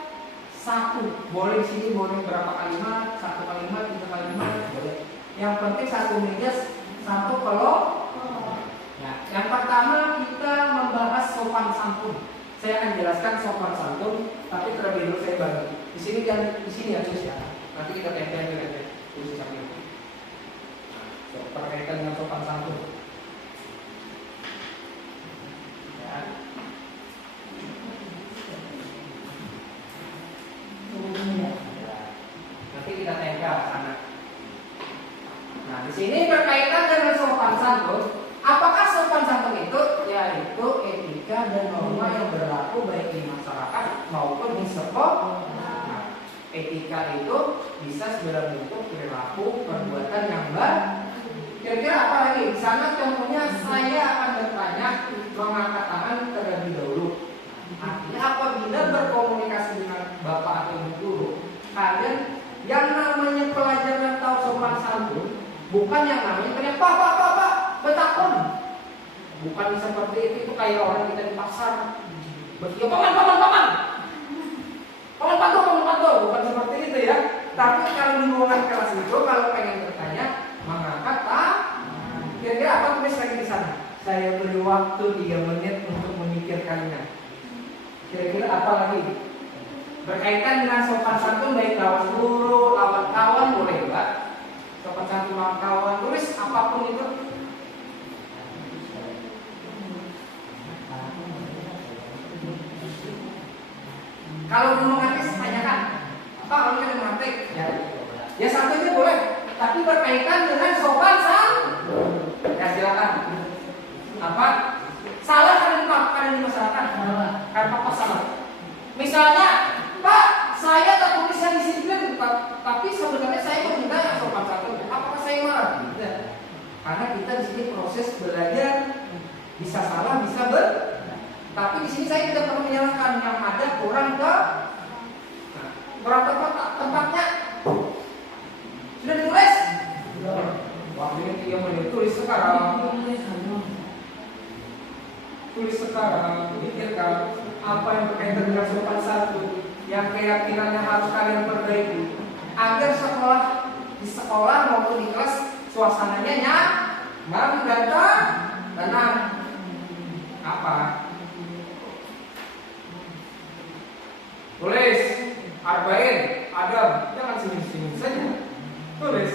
satu, boleh di sini boleh berapa kalimat, 1 kalimat, 3 kalimat, boleh. Yang penting satu meja satu kelompok. Ya, yang pertama kita membahas sopan santun. Saya akan jelaskan sopan santun, tapi terlebih dulu saya bagi. Di sini ya terus ya. Nanti kita tempel tulis sampai. Berkaitan dengan sopan santun. Ya. Nanti kita tempel sana. Nah, di sini berkaitan dengan sopan santun. Apakah sopan santun itu? Yaitu etika dan norma yang berlaku baik di masyarakat maupun di sekolah. Nah, etika itu bisa segala bentuk perilaku, perbuatan yang baik. Kira-kira apa lagi? Di sana contohnya saya akan bertanya mengangkat tangan terlebih dahulu. Artinya apabila berkomunikasi dengan bapak atau ibu guru, kalian yang namanya pelajaran tahu sopan santun, bukan yang namanya kayak pak, betakon. Bukan seperti itu kayak orang kita di pasar. Ya, paman, paman pantau, bukan seperti itu ya. Tapi kalau di ruangan kelas itu, kalau pengen bertanya, mengangkat tangan. Kira-kira apa tulis lagi di sana? Saya beri waktu 3 menit untuk memikirkannya. Kira-kira apa lagi? Berkaitan dengan sopan santun baik lawan guru, lawan kawan boleh juga. Sopan santun lawan kawan, tulis apapun itu. Kalau belum mengerti, tanyakan. Apa kalau kita mengerti? Ya satu itu boleh. Tapi berkaitan dengan sopan santun. Ya silakan. Apa? Salah kan di masyarakat. Karena apa salah? Misalnya, Pak, saya tak tulisan di sini tapi sebenarnya saya meminta yang sopan santun. Apakah saya marah? Tidak. Karena kita di sini proses belajar, bisa salah, bisa tapi di sini saya tidak perlu menyalahkan yang ada kurang ke tempatnya. Sudah ditulis? Wah, ini 3 menit tulis sekarang. Tulis sekarang, pikirkan apa yang berkaitan dengan sopan santun yang keyakinannya harus kalian perbaiki agar di sekolah maupun di kelas suasananya nyaman dan tenang. Apa? Tulis, arba'in, Adam, jangan senyum-senyum saja. Tulis.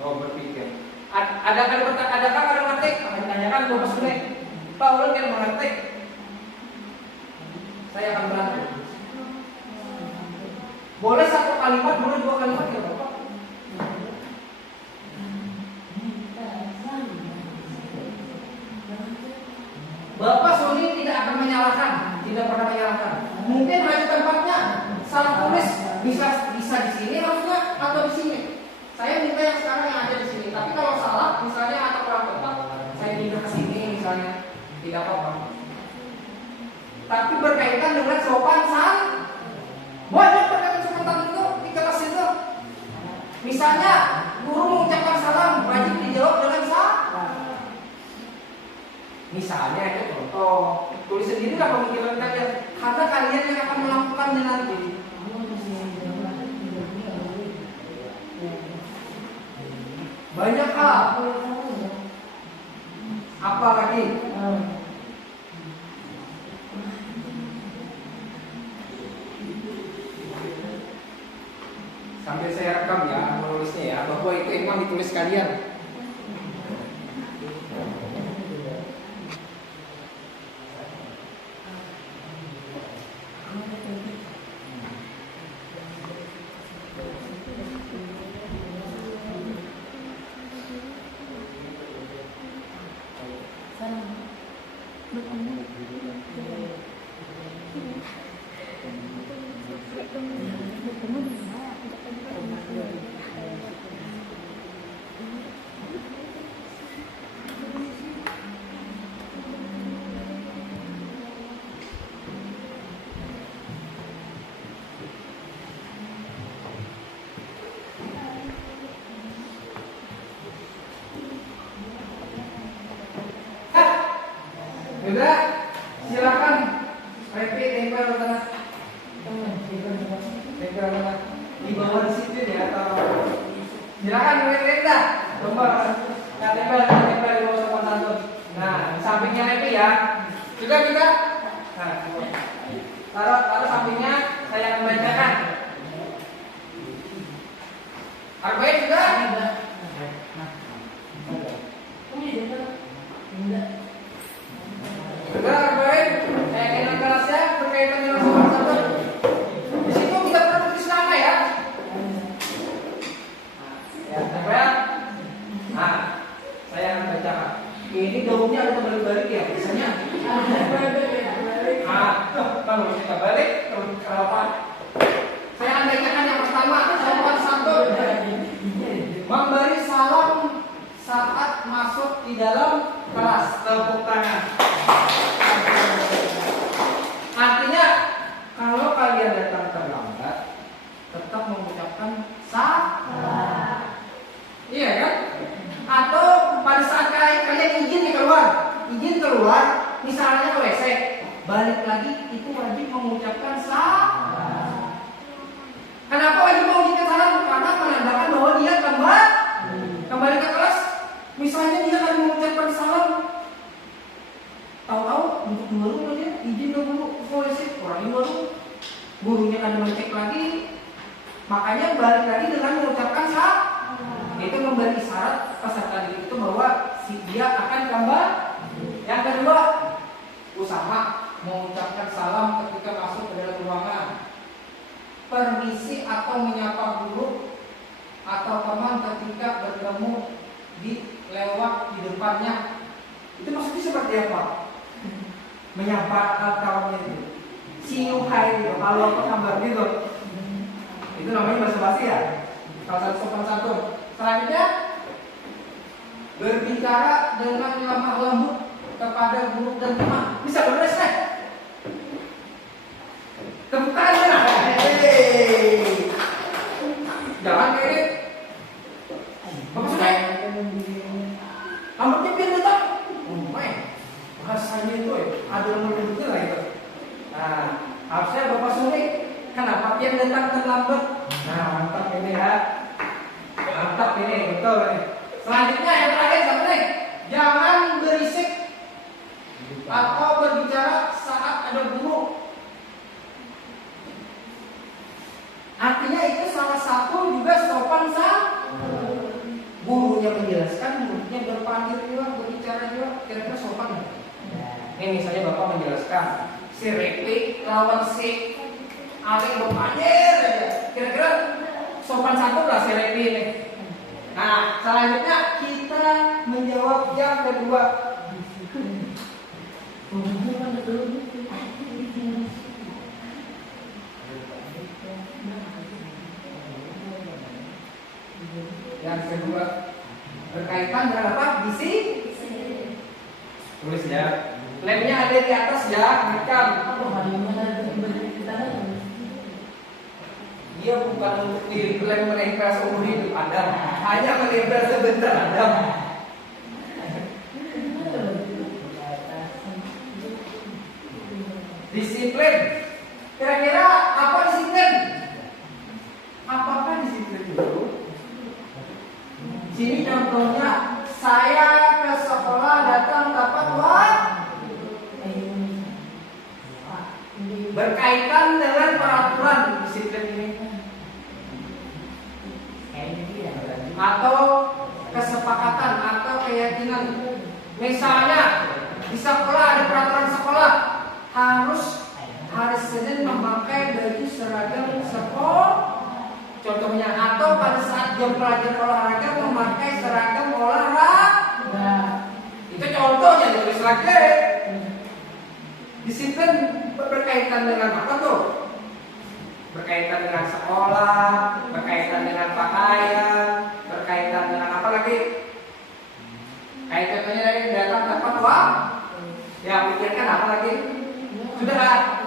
Oh, berpikir. Adakah ada mengerti? Akan tanyakan 12 menit. Pak ulun yang mengerti. Saya akan bantu. Boleh 1 kalimat, boleh 2 kalimat ya Bapak. Bapak Sony tidak akan menyalahkan, tidak pernah menyalahkan. Mungkin hanya tempatnya salah tulis, bisa di sini harusnya atau di sini. Saya minta yang sekarang yang ada di sini. Tapi kalau salah, misalnya atau kurang tepat, saya pindah ke sini misalnya, tidak apa-apa. Tapi berkaitan dengan sopan santun. Banyak berkaitan sopan santun itu di kelas itu. Misalnya guru mengucapkan salam, wajib dijawab dengan salam. Misalnya itu contoh. Tulis sendiri lah pemikiran kalian. Karena kalian yang akan melakukannya nanti. Banyak hal. Apa lagi? Sambil saya rekam ya menulisnya ya, bahwa itu emang ditulis kalian. Sudah, silakan repeat tempel tengah. Tempel tengah. Di bawah disiplin ya atau silakan repeat dah. Coba tempel di bawah sopan santun. Nah, sampingnya repeat ya. Juga. Nah, taruh sampingnya saya akan bacakan. Arba'in juga. Sudah, baik. Saya ingin kelasnya berkaitan dengan sopan santun. Di situ tidak perlu tulis nama ya. Ya, tempel. Nah, saya akan bacakan. Ini daunnya ada terbalik-balik ya, biasanya. Kalau kita balik, apa? Saya akan bacakan yang pertama, sopan santun. Memberi salam saat masuk di dalam kelas. Tepuk tangan. Artinya kalau kalian datang terlambat, tetap mengucapkan salam. Iya kan? Atau pada saat kalian izin keluar, misalnya ke WC, balik lagi itu wajib mengucapkan salam. Kenapa wajib mengucapkan salam? Karena menandakan bahwa dia kembali ke kelas. Misalnya dia akan mengucapkan salam, tahu-tahu untuk baru aja izin dulu polisi orang baru, gurunya akan mengecek lagi, makanya balik lagi dengan mengucapkan salam. Itu memberi syarat peserta didik itu bahwa dia akan kembali. Yang kedua, usaha mengucapkan salam ketika masuk ke dalam ruangan, permisi atau menyapa guru atau teman ketika bertemu lewat di depannya. Itu maksudnya seperti apa? Menyapa kawannya itu, see you hi gitu, halo apa kabar gitu. Itu namanya bahasa basi ya, salah satu sopan santun. Selanjutnya, berbicara dengan lemah lembut kepada guru dan teman. Bisa beres nih. Tepuk tangan mana? Jangan kayak apa sudah? Rambutnya biar tetap. Bahasanya itu ada lemah lembutnya lah itu. Nah, harusnya Bapak Suri, kenapa dia datang terlambat? Nah, mantap ini ya. Mantap ini, betul nih. Selanjutnya yang terakhir satu nih, jangan berisik atau berbicara saat ada guru. Artinya itu salah satu juga sopan santun. Gurunya menjelaskan, muridnya berpanggil juga, berbicara juga, kira-kira sopan nggak? Ini misalnya Bapak menjelaskan, si Rekli lawan si Ali berpanggil aja, kira-kira sopan santun lah si Rekli ini. Nah, selanjutnya kita menjawab yang kedua. Yang kedua berkaitan dengan apa? Bisi. Tulis ya. Lemnya ada di atas ya, rekam. Dia bukan untuk di lem menempel seumur hidup Anda, hanya menempel sebentar Anda. Disiplin. Kira-kira apa disiplin? Apakah disiplin itu? Sini contohnya, saya ke sekolah datang tepat waktu. Berkaitan dengan peraturan disiplin ini. Atau kesepakatan atau keyakinan. Misalnya di sekolah ada peraturan sekolah harus hari Senin memakai baju seragam sekolah. Contohnya, atau pada saat jam pelajaran olahraga memakai seragam olahraga. Itu contohnya, ditulis lagi. Disiplin berkaitan dengan apa tuh? Berkaitan dengan sekolah, berkaitan dengan pakaian, berkaitan dengan apa lagi? Kayak contohnya dari datang tepat waktu. Ya, pikirkan apa lagi? Sudah.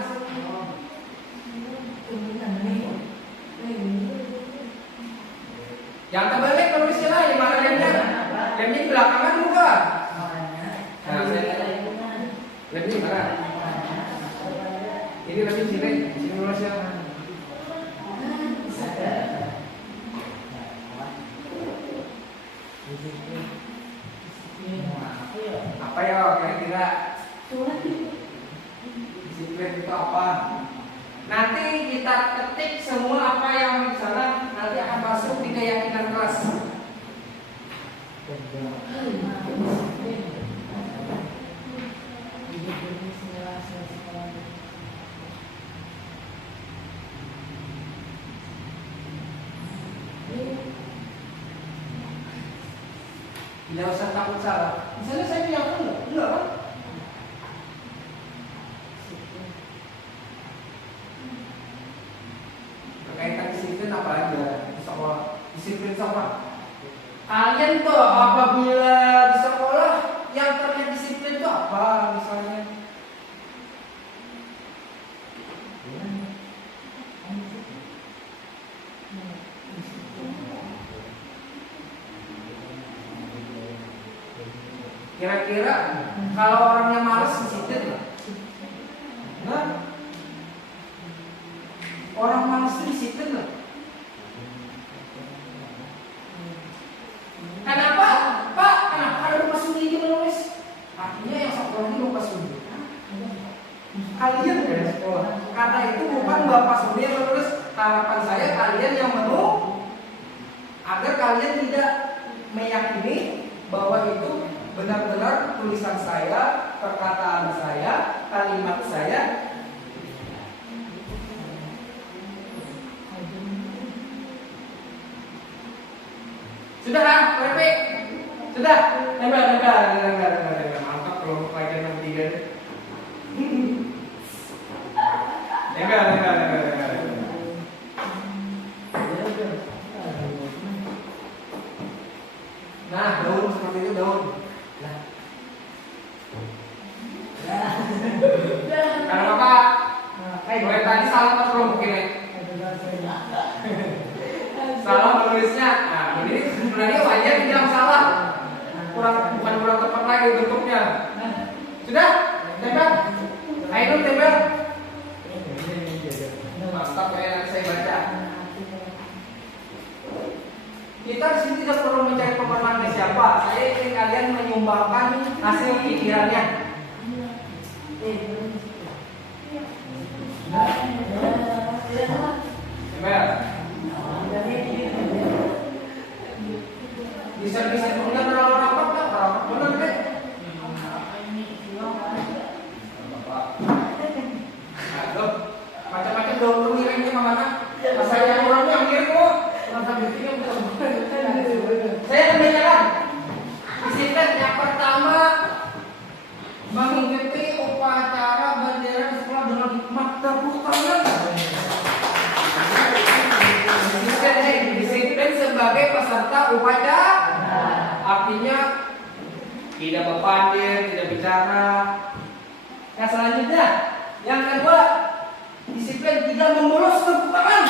Yang terbalik penulisnya lah, di mana lemnya? Lemnya di belakangan juga. Nah, lemnya di mana? Ini lemnya sini, sini nulisnya. Apa ya kira-kira? Disiplin itu apa? Nanti kita ketik semua apa yang di sana, nanti akan masuk di keyakinan kelas. Tidak usah takut salah. Misalnya saya punya akun enggak kan? Berkaitan disiplin apa aja di sekolah? Disiplin sama. Kalian tuh apabila di sekolah yang terlihat disiplin itu apa misalnya? Kira-kira kalau orangnya malas disiplin lah. Nah, orang malas itu disiplin loh. Kenapa? Pak, kenapa ada lupa sunyi di menulis? Artinya yang satu lagi lupa sunyi. Kalian dari sekolah. Karena itu bukan Bapak Suni yang menulis. Harapan saya kalian yang agar kalian tidak meyakini bahwa itu benar-benar tulisan saya, perkataan saya, kalimat saya. Sudah kan, Repi? Sudah? Nempel. Mantap kalau pelajaran nomor 3. Nempel. Nah, daun seperti itu daun. Karena apa? Mulai tadi salah pas mungkin ya. Salah menulisnya. Nah, ini sebenarnya wajar dibilang salah. Bukan kurang tepat lagi bentuknya. Sudah? Tempel? Ayo tempel. Mantap ya, nanti saya baca. Kita di sini tidak perlu mencari pemenang ke siapa. Saya ingin kalian menyumbangkan hasil pikirannya. Bisa kemudian terlalu rapat kan? Rapat benar deh. Aduh, macam-macam daun pengirimnya mana? Saya orangnya ngirim kok. Saya akan bacakan. Disiplin yang pertama, mengikuti upacara bendera di sekolah dengan hikmat. Tepuk tangan. Disiplin sebagai peserta upacara, artinya tidak berpandir, tidak bicara. Yang selanjutnya, yang kedua, disiplin tidak membolos. Tepuk tangan.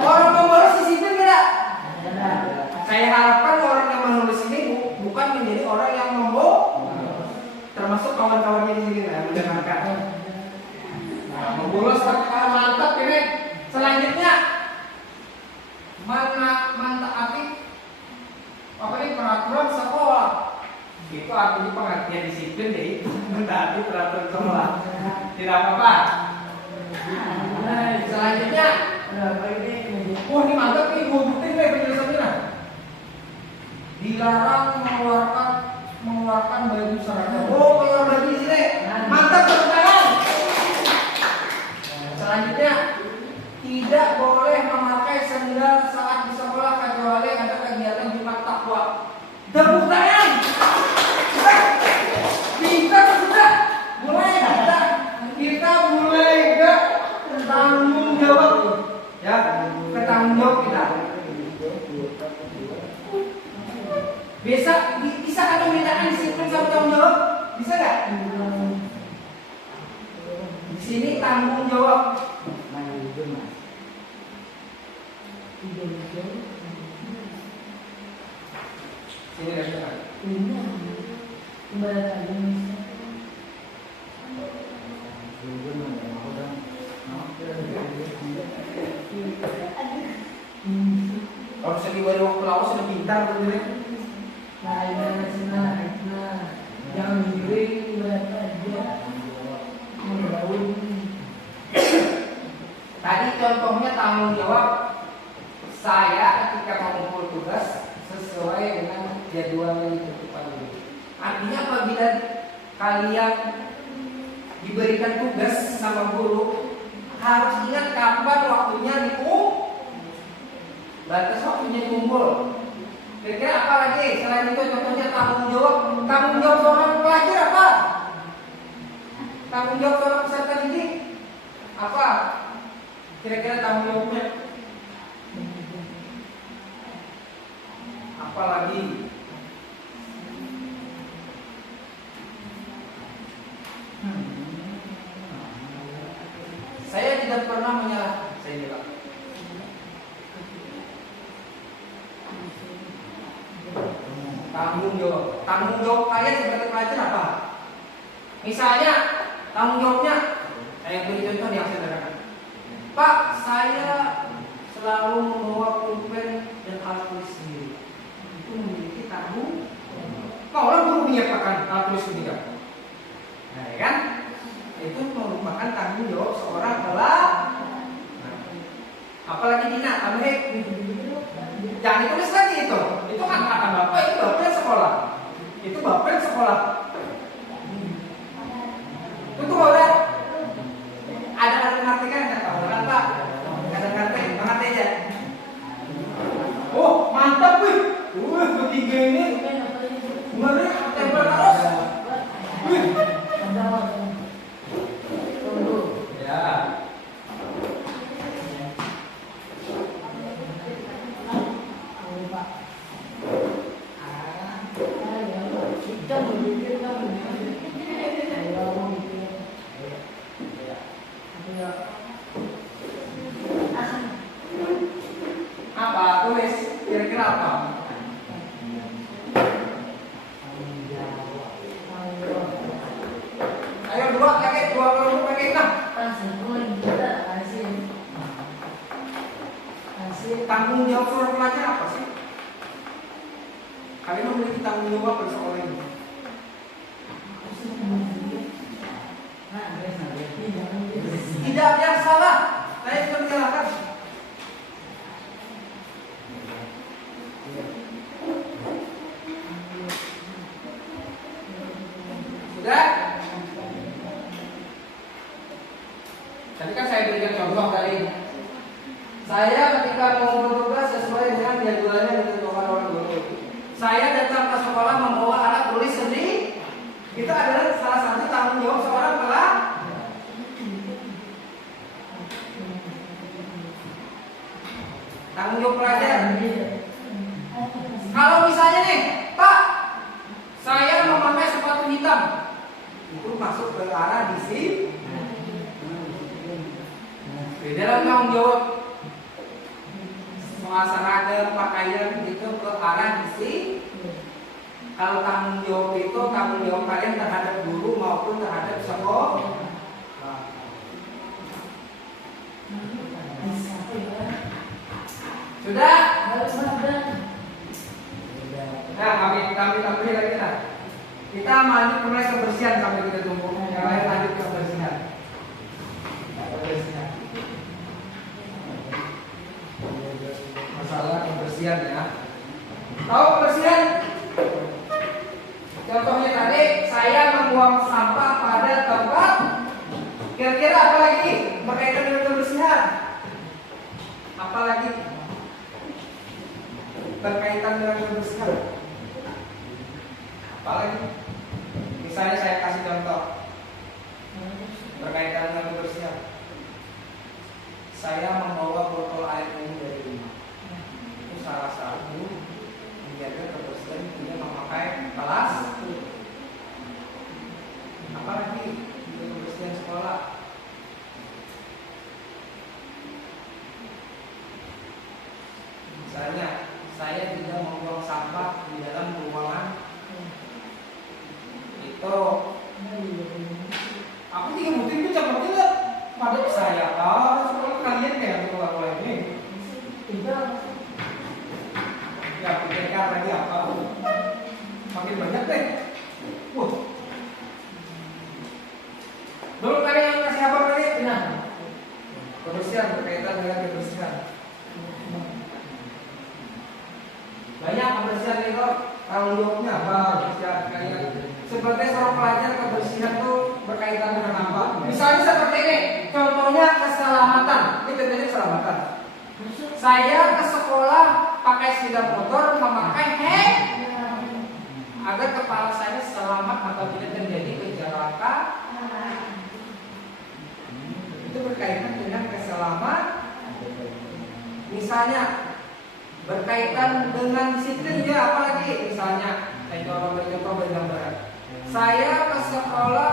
Orang membolos disiplin tidak? Saya harapkan orang yang menulis ini bukan menjadi orang yang termasuk kawan-kawannya di sini lah mendengarkan. Nah, membolos mantap ini. Selanjutnya, mentaati apa ini peraturan sekolah. Itu artinya pengertian disiplin jadi mentaati peraturan sekolah. Tidak apa-apa. Selanjutnya, ini mantap nih, gue buktiin deh penjelasannya. Dilarang mengeluarkan baju seragam. Oh, keluar baju di sini. Mantap teman-teman. Selanjutnya, tidak boleh memakai sendal saat di sekolah kecuali ada kegiatan Jumat Takwa. Tepuk tangan. Sudah. Kita mulai gak tanggung jawab. Ya, ketanggung jawab kita. Bisa ada membedakan disiplin sama tanggung jawab? Bisa nggak? Di sini tanggung jawab. Sini ada kan? Kalau sedih dari waktu lalu sudah pintar betul ya? Jangan giring berat aja. Tadi contohnya tanggung jawab saya ketika mengumpul tugas sesuai dengan jadwal yang ditentukan dulu. Artinya apabila kalian diberikan tugas sama guru, harus ingat kapan waktunya batas waktunya dikumpul. Kira-kira apa lagi selain itu? Contohnya tanggung jawab seorang pelajar apa? Tanggung jawab seorang peserta didik apa? Kira-kira tanggung jawabnya apa lagi? Saya tidak pernah menyalahkan. Saya bilang tanggung jawab kalian sebagai pelajar apa? Misalnya tanggung jawabnya, saya beri contoh yang sederhana. Pak, saya selalu membawa pulpen dan alat tulis sendiri. Itu memiliki tanggung. Kalau guru menyiapkan alat tulis sendiri, nah ya kan? Itu merupakan tanggung jawab seorang pelajar. Apalagi Dina, jangan ditulis lagi itu. Itu kan kata bapak, itu bapak yang sekolah. Itu bapak yang sekolah. Itu boleh. Ada ngartikan nggak tahu kan Pak? Ada ngerti aja. Oh mantap wih. Ketiga ini ngeri tempel terus. Wih. Ya. Apa tulis kira-kira apa? Ayo dua kalau pakai enam. Tanggung jawab seorang pelajar apa sih? Kalian memiliki tanggung jawab apa di sekolah ini? Tidak ada yang salah. Saya juga menyalahkan. Sudah? Tadi kan saya berikan contoh tadi. Saya ketika mau bertugas sesuai dengan jadwalnya ditentukan oleh guru. Saya datang ke sekolah membawa alat tulis sendiri. Itu adalah salah satu tanggung jawab seorang pelajar. Tanggung jawab pelajar. Kalau misalnya nih, Pak, saya memakai sepatu hitam, itu masuk ke arah disiplin. Di dalam tanggung jawab soal seragam, pakaian itu ke arah disiplin. Kalau tanggung jawab itu tanggung jawab kalian terhadap guru maupun terhadap sekolah. Sudah? Nah, kami tambah lagi lah. Kita lanjut mulai kebersihan sampai kita tunggu. Yang lain lanjut ke kebersihan. Masalah kebersihan ya. Tahu kebersihan? Contohnya tadi saya membuang sampah pada tempat. Kira-kira apa lagi berkaitan dengan kebersihan? Apa lagi berkaitan dengan kebersihan? Apa lagi? Misalnya saya kasih contoh berkaitan dengan kebersihan. Saya membawa botol air minum dari rumah. Itu salah satu menjaga kebersihan, tidak memakai gelas. Apalagi untuk kebersihan sekolah. Misalnya saya tidak membuang sampah di dalam ruangan. Itu aku tidak butuh itu cepat tidak pada saya. Sekolah kalian kayak sekolah ini. Ya pikirkan lagi apa? Makin banyak deh. Wah. Belum kalian yang kasih apa lagi? Kebersihan berkaitan dengan kebersihan. Banyak kebersihan itu tanggung jawabnya apa? Kebersihan kalian sebagai seorang pelajar, kebersihan itu berkaitan dengan apa? Misalnya seperti ini, contohnya keselamatan. Ini contohnya keselamatan. Saya ke sekolah pakai sepeda motor, memakai helm agar kepala saya selamat apabila terjadi kecelakaan. Itu berkaitan dengan keselamatan. Misalnya berkaitan dengan disiplin ya, apalagi misalnya saya coba bercontoh bergambaran. Saya ke sekolah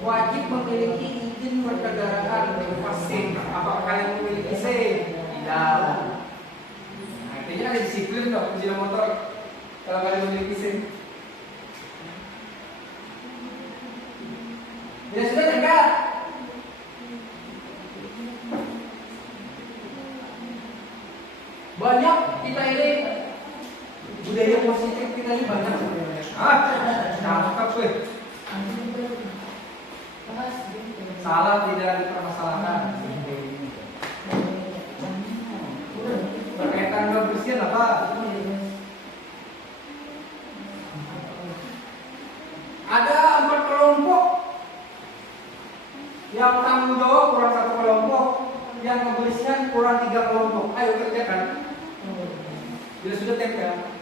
wajib memiliki izin berkendaraan berupa SIM. Apakah kalian memiliki SIM? Tidak. Nah, artinya ada disiplin dong pengguna motor kalau kalian memiliki SIM. Yang tanggung jawab kurang 1 kelompok, yang kebersihan kurang 3 kelompok. Ayo kerjakan. Bila sudah tempel.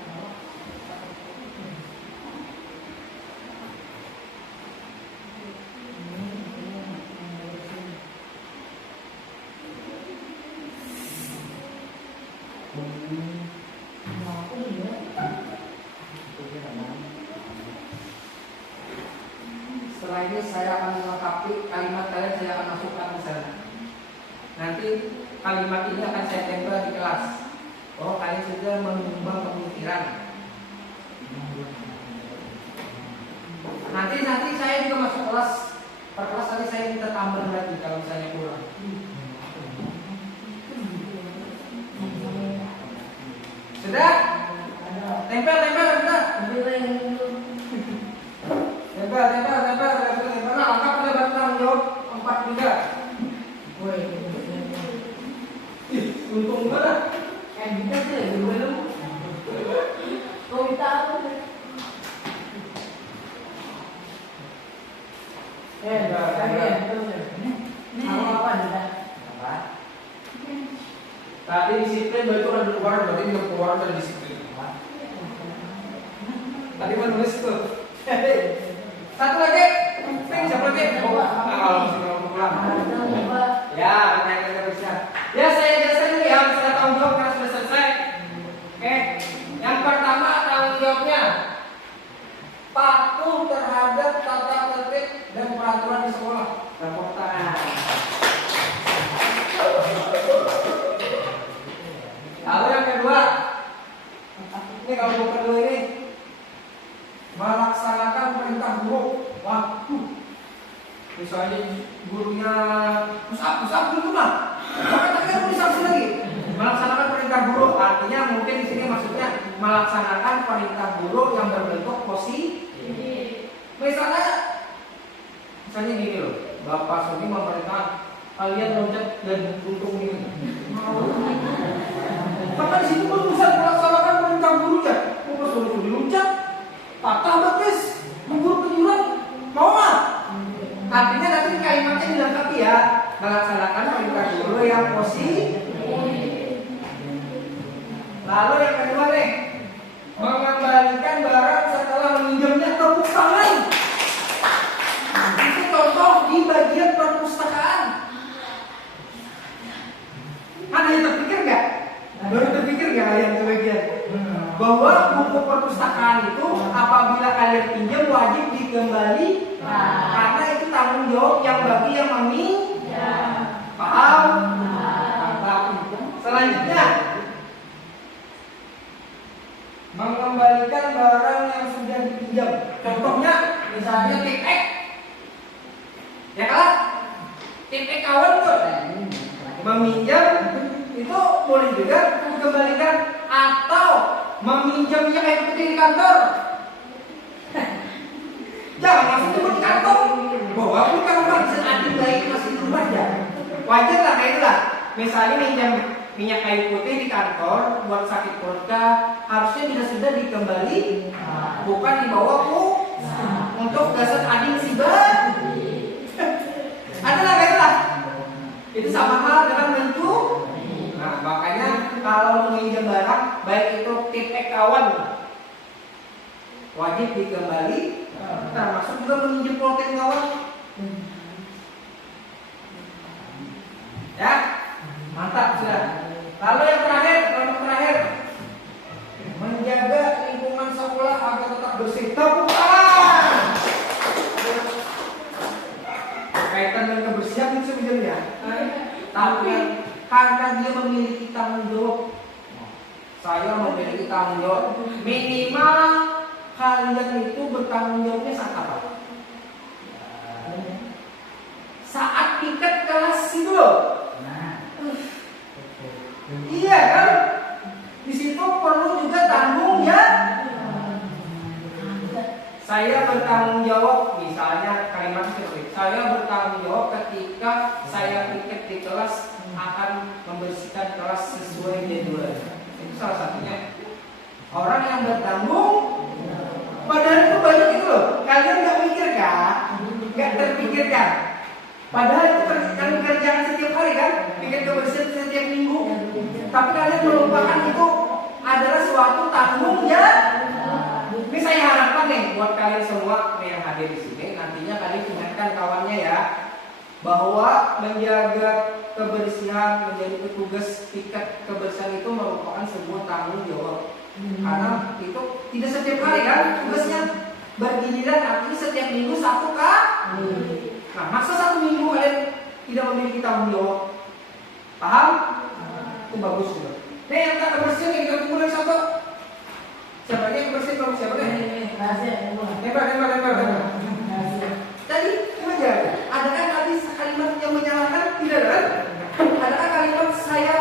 Setelah ini saya akan melengkapi kalimat kalian, saya akan masukkan di sana. Nanti kalimat ini akan saya tempel di kelas. Oh, kalian sudah menyumbang pemikiran. Nanti saya juga masuk kelas. Per kelas nanti saya minta tambah lagi kalau misalnya kurang. Sudah? Tempel, sudah. Tempel. Nah, lengkap udah baru tanggung jawab 4 juga. Untung banget. Kayak gitu tuh, belum. Kau minta apa? Mau apa nih? Apa? Tadi disiplin berarti udah keluar, berarti udah keluar dari disiplin. Tadi menulis tuh. Satu lagi. Siapa lagi? Masih pulang. Ya, kita bisa. Ya, saya jelaskan dulu ya, sudah tanggung jawab karena sudah selesai. Oke. Yang pertama tanggung jawabnya patuh terhadap tata tertib dan peraturan di sekolah. Tepuk tangan. Lalu yang kedua, ini kalau buku kedua ini melaksanakan perintah guru. Waktu misalnya gurunya pusat dulu mah, tapi kan bisa lagi melaksanakan perintah guru. Artinya mungkin di sini maksudnya melaksanakan perintah guru yang berbentuk positif. Misalnya gini loh, Bapak Sony memerintah kalian loncat dan untung ini. Maka di situ pun bisa melaksanakan perintah gurunya. Bapak Sony loncat, patah betis, mengguru ke jurang. Mau nggak? Artinya nanti kalimatnya dilengkapi ya, melaksanakan perintah guru yang positif. Lalu yang kedua nih, mengembalikan barang setelah meminjamnya tepuk tangan. Itu contoh di bagian perpustakaan. Ada yang terpikir nggak? Baru terpikir nggak yang bagian? Bahwa buku perpustakaan itu apabila kalian pinjam wajib dikembali. Karena itu tanggung jawab yang bagi yang meminjam. Paham? Selanjutnya, mengembalikan barang yang sudah dipinjam. Contohnya, misalnya tip X, ya kan? Tip X kawan tuh meminjam itu boleh juga dikembalikan atau meminjamnya kayak putih di kantor. Jangan langsung jemput di kantor. Bawa pun kalau bisa adil baik masih di rumah ya. Wajar lah kayak itulah. Misalnya minjam minyak kayu putih di kantor buat sakit perut, harusnya sudah dikembali, bukan dibawa untuk dasar adil si ada lah kayak itulah. Itu sama hal dengan bentu. Nah makanya kalau meminjam barang baik itu tip X kawan wajib dikembali, termasuk juga meminjam pulpen kawan. Ya, mantap sudah. Lalu yang terakhir, kelompok terakhir, menjaga lingkungan sekolah agar tetap bersih. Tepuk tangan. Kaitan dengan kebersihan itu sebenarnya. Tapi karena dia memiliki tanggung jawab, saya memiliki tanggung jawab. Minimal kalian itu bertanggung jawabnya saat apa? Saat piket kelas itu loh. Iya kan? Di situ perlu juga tanggung ya. Saya bertanggung jawab, misalnya kalimat seperti saya bertanggung jawab ketika saya piket di kelas akan membersihkan kelas sesuai jadwal. Itu salah satunya. Orang yang bertanggung, padahal itu banyak itu loh. Kalian nggak mikir kan? Nggak terpikirkan. Padahal itu kan kerjaan setiap hari kan, bikin kebersihan setiap minggu. Tapi kalian melupakan itu adalah suatu tanggung jawab. Ini saya harapkan nih buat kalian semua yang hadir di sini, nantinya kalian ingatkan kawannya ya, bahwa menjaga kebersihan, menjadi petugas tiket kebersihan itu merupakan sebuah tanggung jawab. Karena itu tidak setiap hari kan tugasnya bergiliran, artinya setiap minggu satu kali. Nah, masa satu minggu kalian tidak memiliki tanggung jawab? Paham? Itu bagus juga. Nih yang tak kebersihan yang kita tunggu lagi satu. Siapa yang kebersihan kalau siapa nih? Tembak. Tadi gimana? Adakah tadi kalimat yang menyalahkan? Tidak ada. Adakah kalimat saya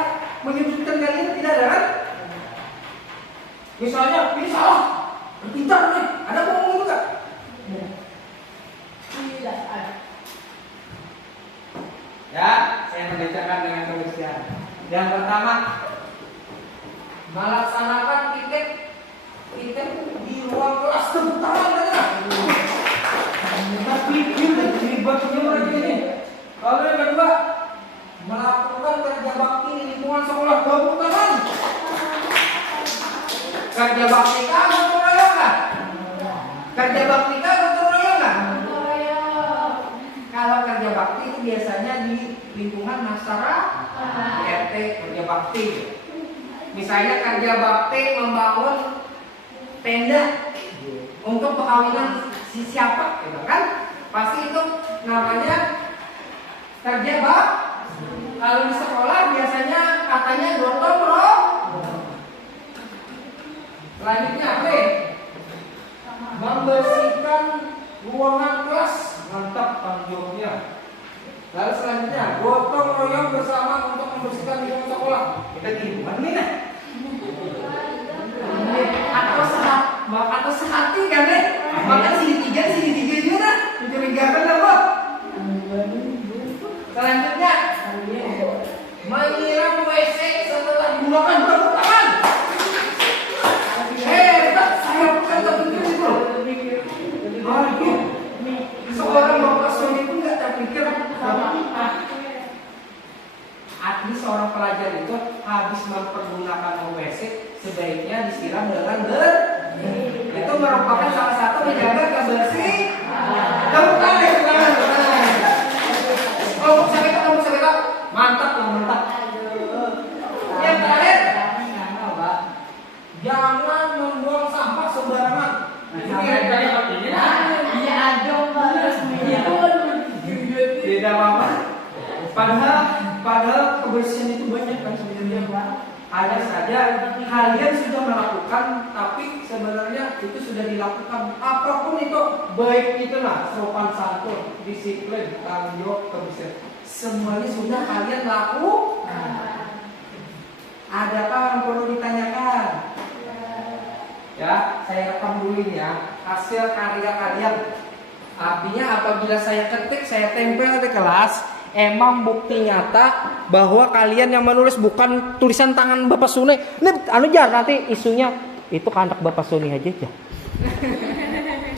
menyudutkan kalian? Tidak ada. Misalnya ini salah, pintar nih. Ada ngomong itu nggak? Tidak ada. Ya, saya mengerjakan dengan kebersihan. Yang pertama, melaksanakan tiket di ruang kelas tepuk tangan saja. Tapi ini bajunya mereka ini. Kalau yang kedua, melakukan kerja bakti di lingkungan sekolah, tepuk tangan. Kerja bakti kamu gotong royong nggak? Kerja bakti kamu gotong royong nggak? Kalau kerja bakti itu biasanya di lingkungan masyarakat, RT kerja bakti. Misalnya kerja bakti membangun tenda untuk perkawinan si siapa, gitu kan? Pasti itu namanya kerja bakti. Kalau di sekolah biasanya katanya gotong royong. Selanjutnya apa? Membersihkan ruangan kelas, mantap tanggung jawabnya. Lalu selanjutnya gotong royong bersama untuk membersihkan lingkungan sekolah. Kita di mana nih? Atau sehati kan deh? Makan sini tiga juga, mencurigakan apa? Selanjutnya menyiram WC setelah digunakan, tepuk tangan. Saya bukan terpikir itu. Seorang bapak Sony pun nggak terpikir. Artinya seorang pelajar itu habis mempergunakan WC sebaiknya disiram dengan bersih. Itu merupakan salah satu menjaga kebersihan. Tepuk tangan. Kelompok saya mantap. Yang terakhir, jangan membuang sampah sembarangan. Tidak apa-apa. Padahal kebersihan itu banyak kan sebenarnya. Hanya saja kalian sudah melakukan, tapi sebenarnya itu sudah dilakukan. Apapun itu, baik itulah sopan santun, disiplin, tanggung jawab, kebersihan. Semuanya sudah kalian lakukan. Adakah yang perlu ditanyakan? Ya, saya rekam dulu ini ya. Hasil karya kalian. Artinya apabila saya ketik, saya tempel di kelas, emang bukti nyata bahwa kalian yang menulis bukan tulisan tangan Bapak Suni. Ini nanti isunya itu anak Bapak Suni aja.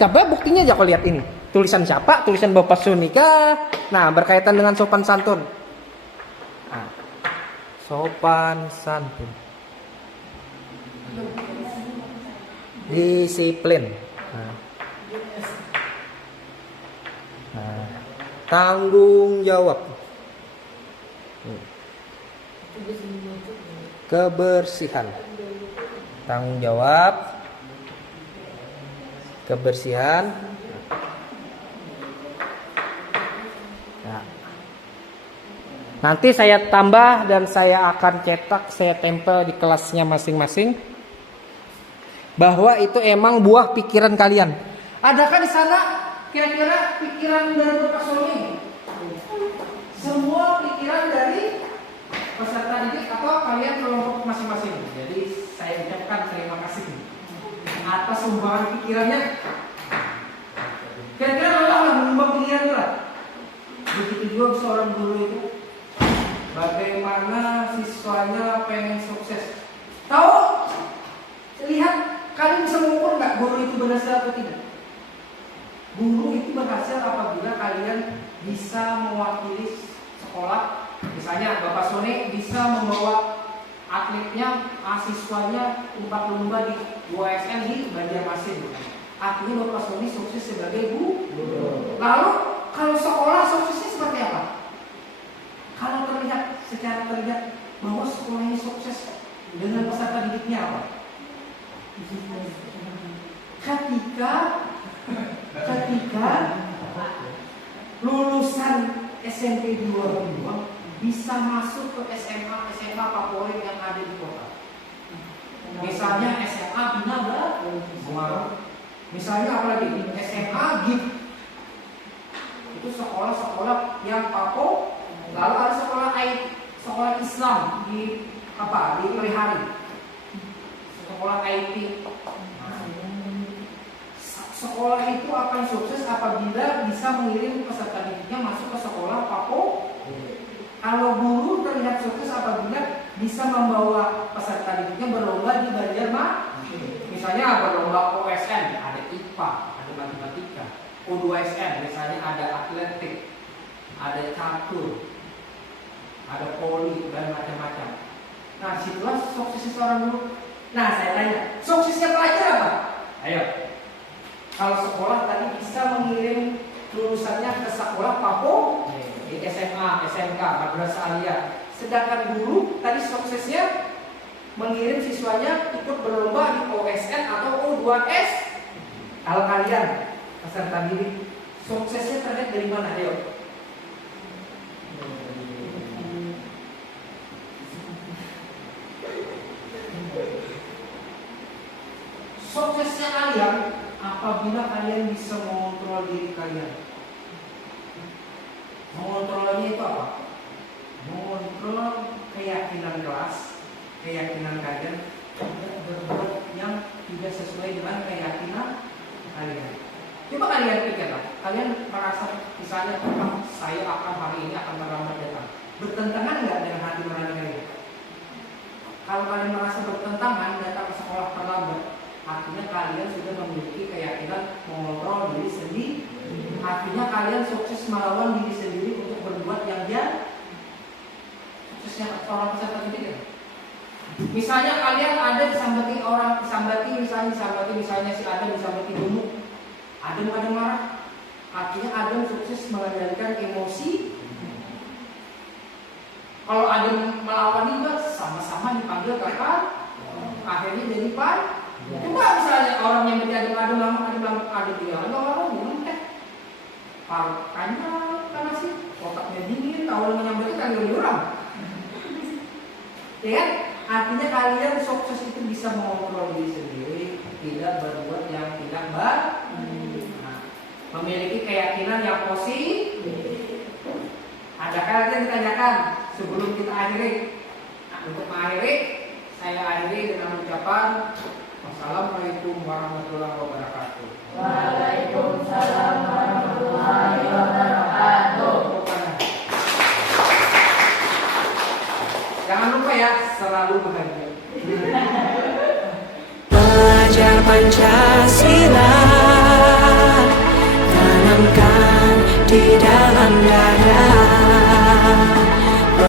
Coba buktinya aja kau lihat ini. Tulisan siapa? Tulisan Bapak Suni kah? Nah, berkaitan dengan sopan santun. Nah, sopan santun. Disiplin. Nah, tanggung jawab. Kebersihan. Tanggung jawab. Kebersihan. Nah, nanti saya tambah dan saya akan cetak, saya tempel di kelasnya masing-masing. Bahwa itu emang buah pikiran kalian. Adakah di sana kira-kira pikiran dari Bapak Sony? Semua pikiran dari peserta didik atau kalian kelompok masing-masing. Jadi saya ucapkan terima kasih atas sumbangan pikirannya. Kira-kira lelah menyumbang pikiran itu lah. Begitu juga seorang guru itu, bagaimana siswanya pengen sukses. Tahu? Lihat, kalian bisa mengukur nggak guru itu berhasil atau tidak? Guru itu berhasil apabila kalian bisa mewakili sekolah. Misalnya Bapak Sone bisa membawa atletnya, mahasiswanya lomba di UASN di Banjarmasin. Artinya Bapak Sone sukses sebagai guru. Lalu kalau sekolah suksesnya seperti apa? Kalau terlihat secara terlihat bahwa sekolah ini sukses dengan peserta didiknya apa? Ketika lulusan SMP 2 bisa masuk ke SMA favorit yang ada di kota. Misalnya SMA Bina Semarang. Misalnya apalagi SMA GIP. Itu sekolah-sekolah yang favorit. Lalu ada sekolah Islam di Perihari. Sekolah IT. Sekolah itu akan sukses apabila bisa mengirim peserta didiknya masuk ke sekolah favorit. Kalau guru terlihat sukses apabila bisa membawa peserta didiknya berlomba di Banjarmasin. Misalnya berlomba OSN, ada IPA, ada matematika. U2SN misalnya ada atletik, ada catur, ada poli dan macam-macam. Nah, situlah suksesnya seorang guru. Nah, saya tanya, suksesnya pelajar apa? Ayo. Kalau sekolah tadi bisa mengirim lulusannya ke sekolah favorit di SMA, SMK, Madrasah Aliyah. Sedangkan guru tadi suksesnya mengirim siswanya ikut berlomba di OSN atau U2S. Kalau kalian peserta didik, suksesnya terlihat dari mana? Ayo. Suksesnya kalian apabila kalian bisa mengontrol diri kalian. Mengontrolnya itu apa? Mengontrol keyakinan kelas, keyakinan kalian, tidak berbuat yang tidak sesuai dengan keyakinan kalian. Coba kalian pikirlah, kalian merasa misalnya saya akan hari ini akan melambat datang, bertentangan nggak dengan hati nurani kalian? Kalau kalian merasa bertentangan datang ke sekolah terlambat, artinya kalian sudah memiliki keyakinan mengontrol diri sendiri. Artinya kalian sukses melawan diri sendiri untuk berbuat yang dia. Suksesnya seorang peserta didik. Misalnya kalian ada disambati orang, misalnya si Adam disambati Dungu. Adam marah. Artinya Adam sukses mengendalikan emosi. Kalau Adam melawan juga sama-sama dipanggil kakak. Akhirnya jadi pan. Coba misalnya orang yang menjadi Adam tinggal orang parkanya karena sih otaknya dingin, tahu menyambutnya kalian orang. Ya kan? Artinya kalian sukses itu bisa mengontrol diri sendiri, tidak berbuat yang tidak baik. Memiliki keyakinan yang positif. Adakah yang ditanyakan sebelum kita akhiri? Untuk mengakhiri, saya akhiri dengan ucapan Assalamualaikum warahmatullahi wabarakatuh. Waalaikumsalam warahmatullahi wabarakatuh. Jangan lupa ya, selalu bahagia. Pelajar Pancasila.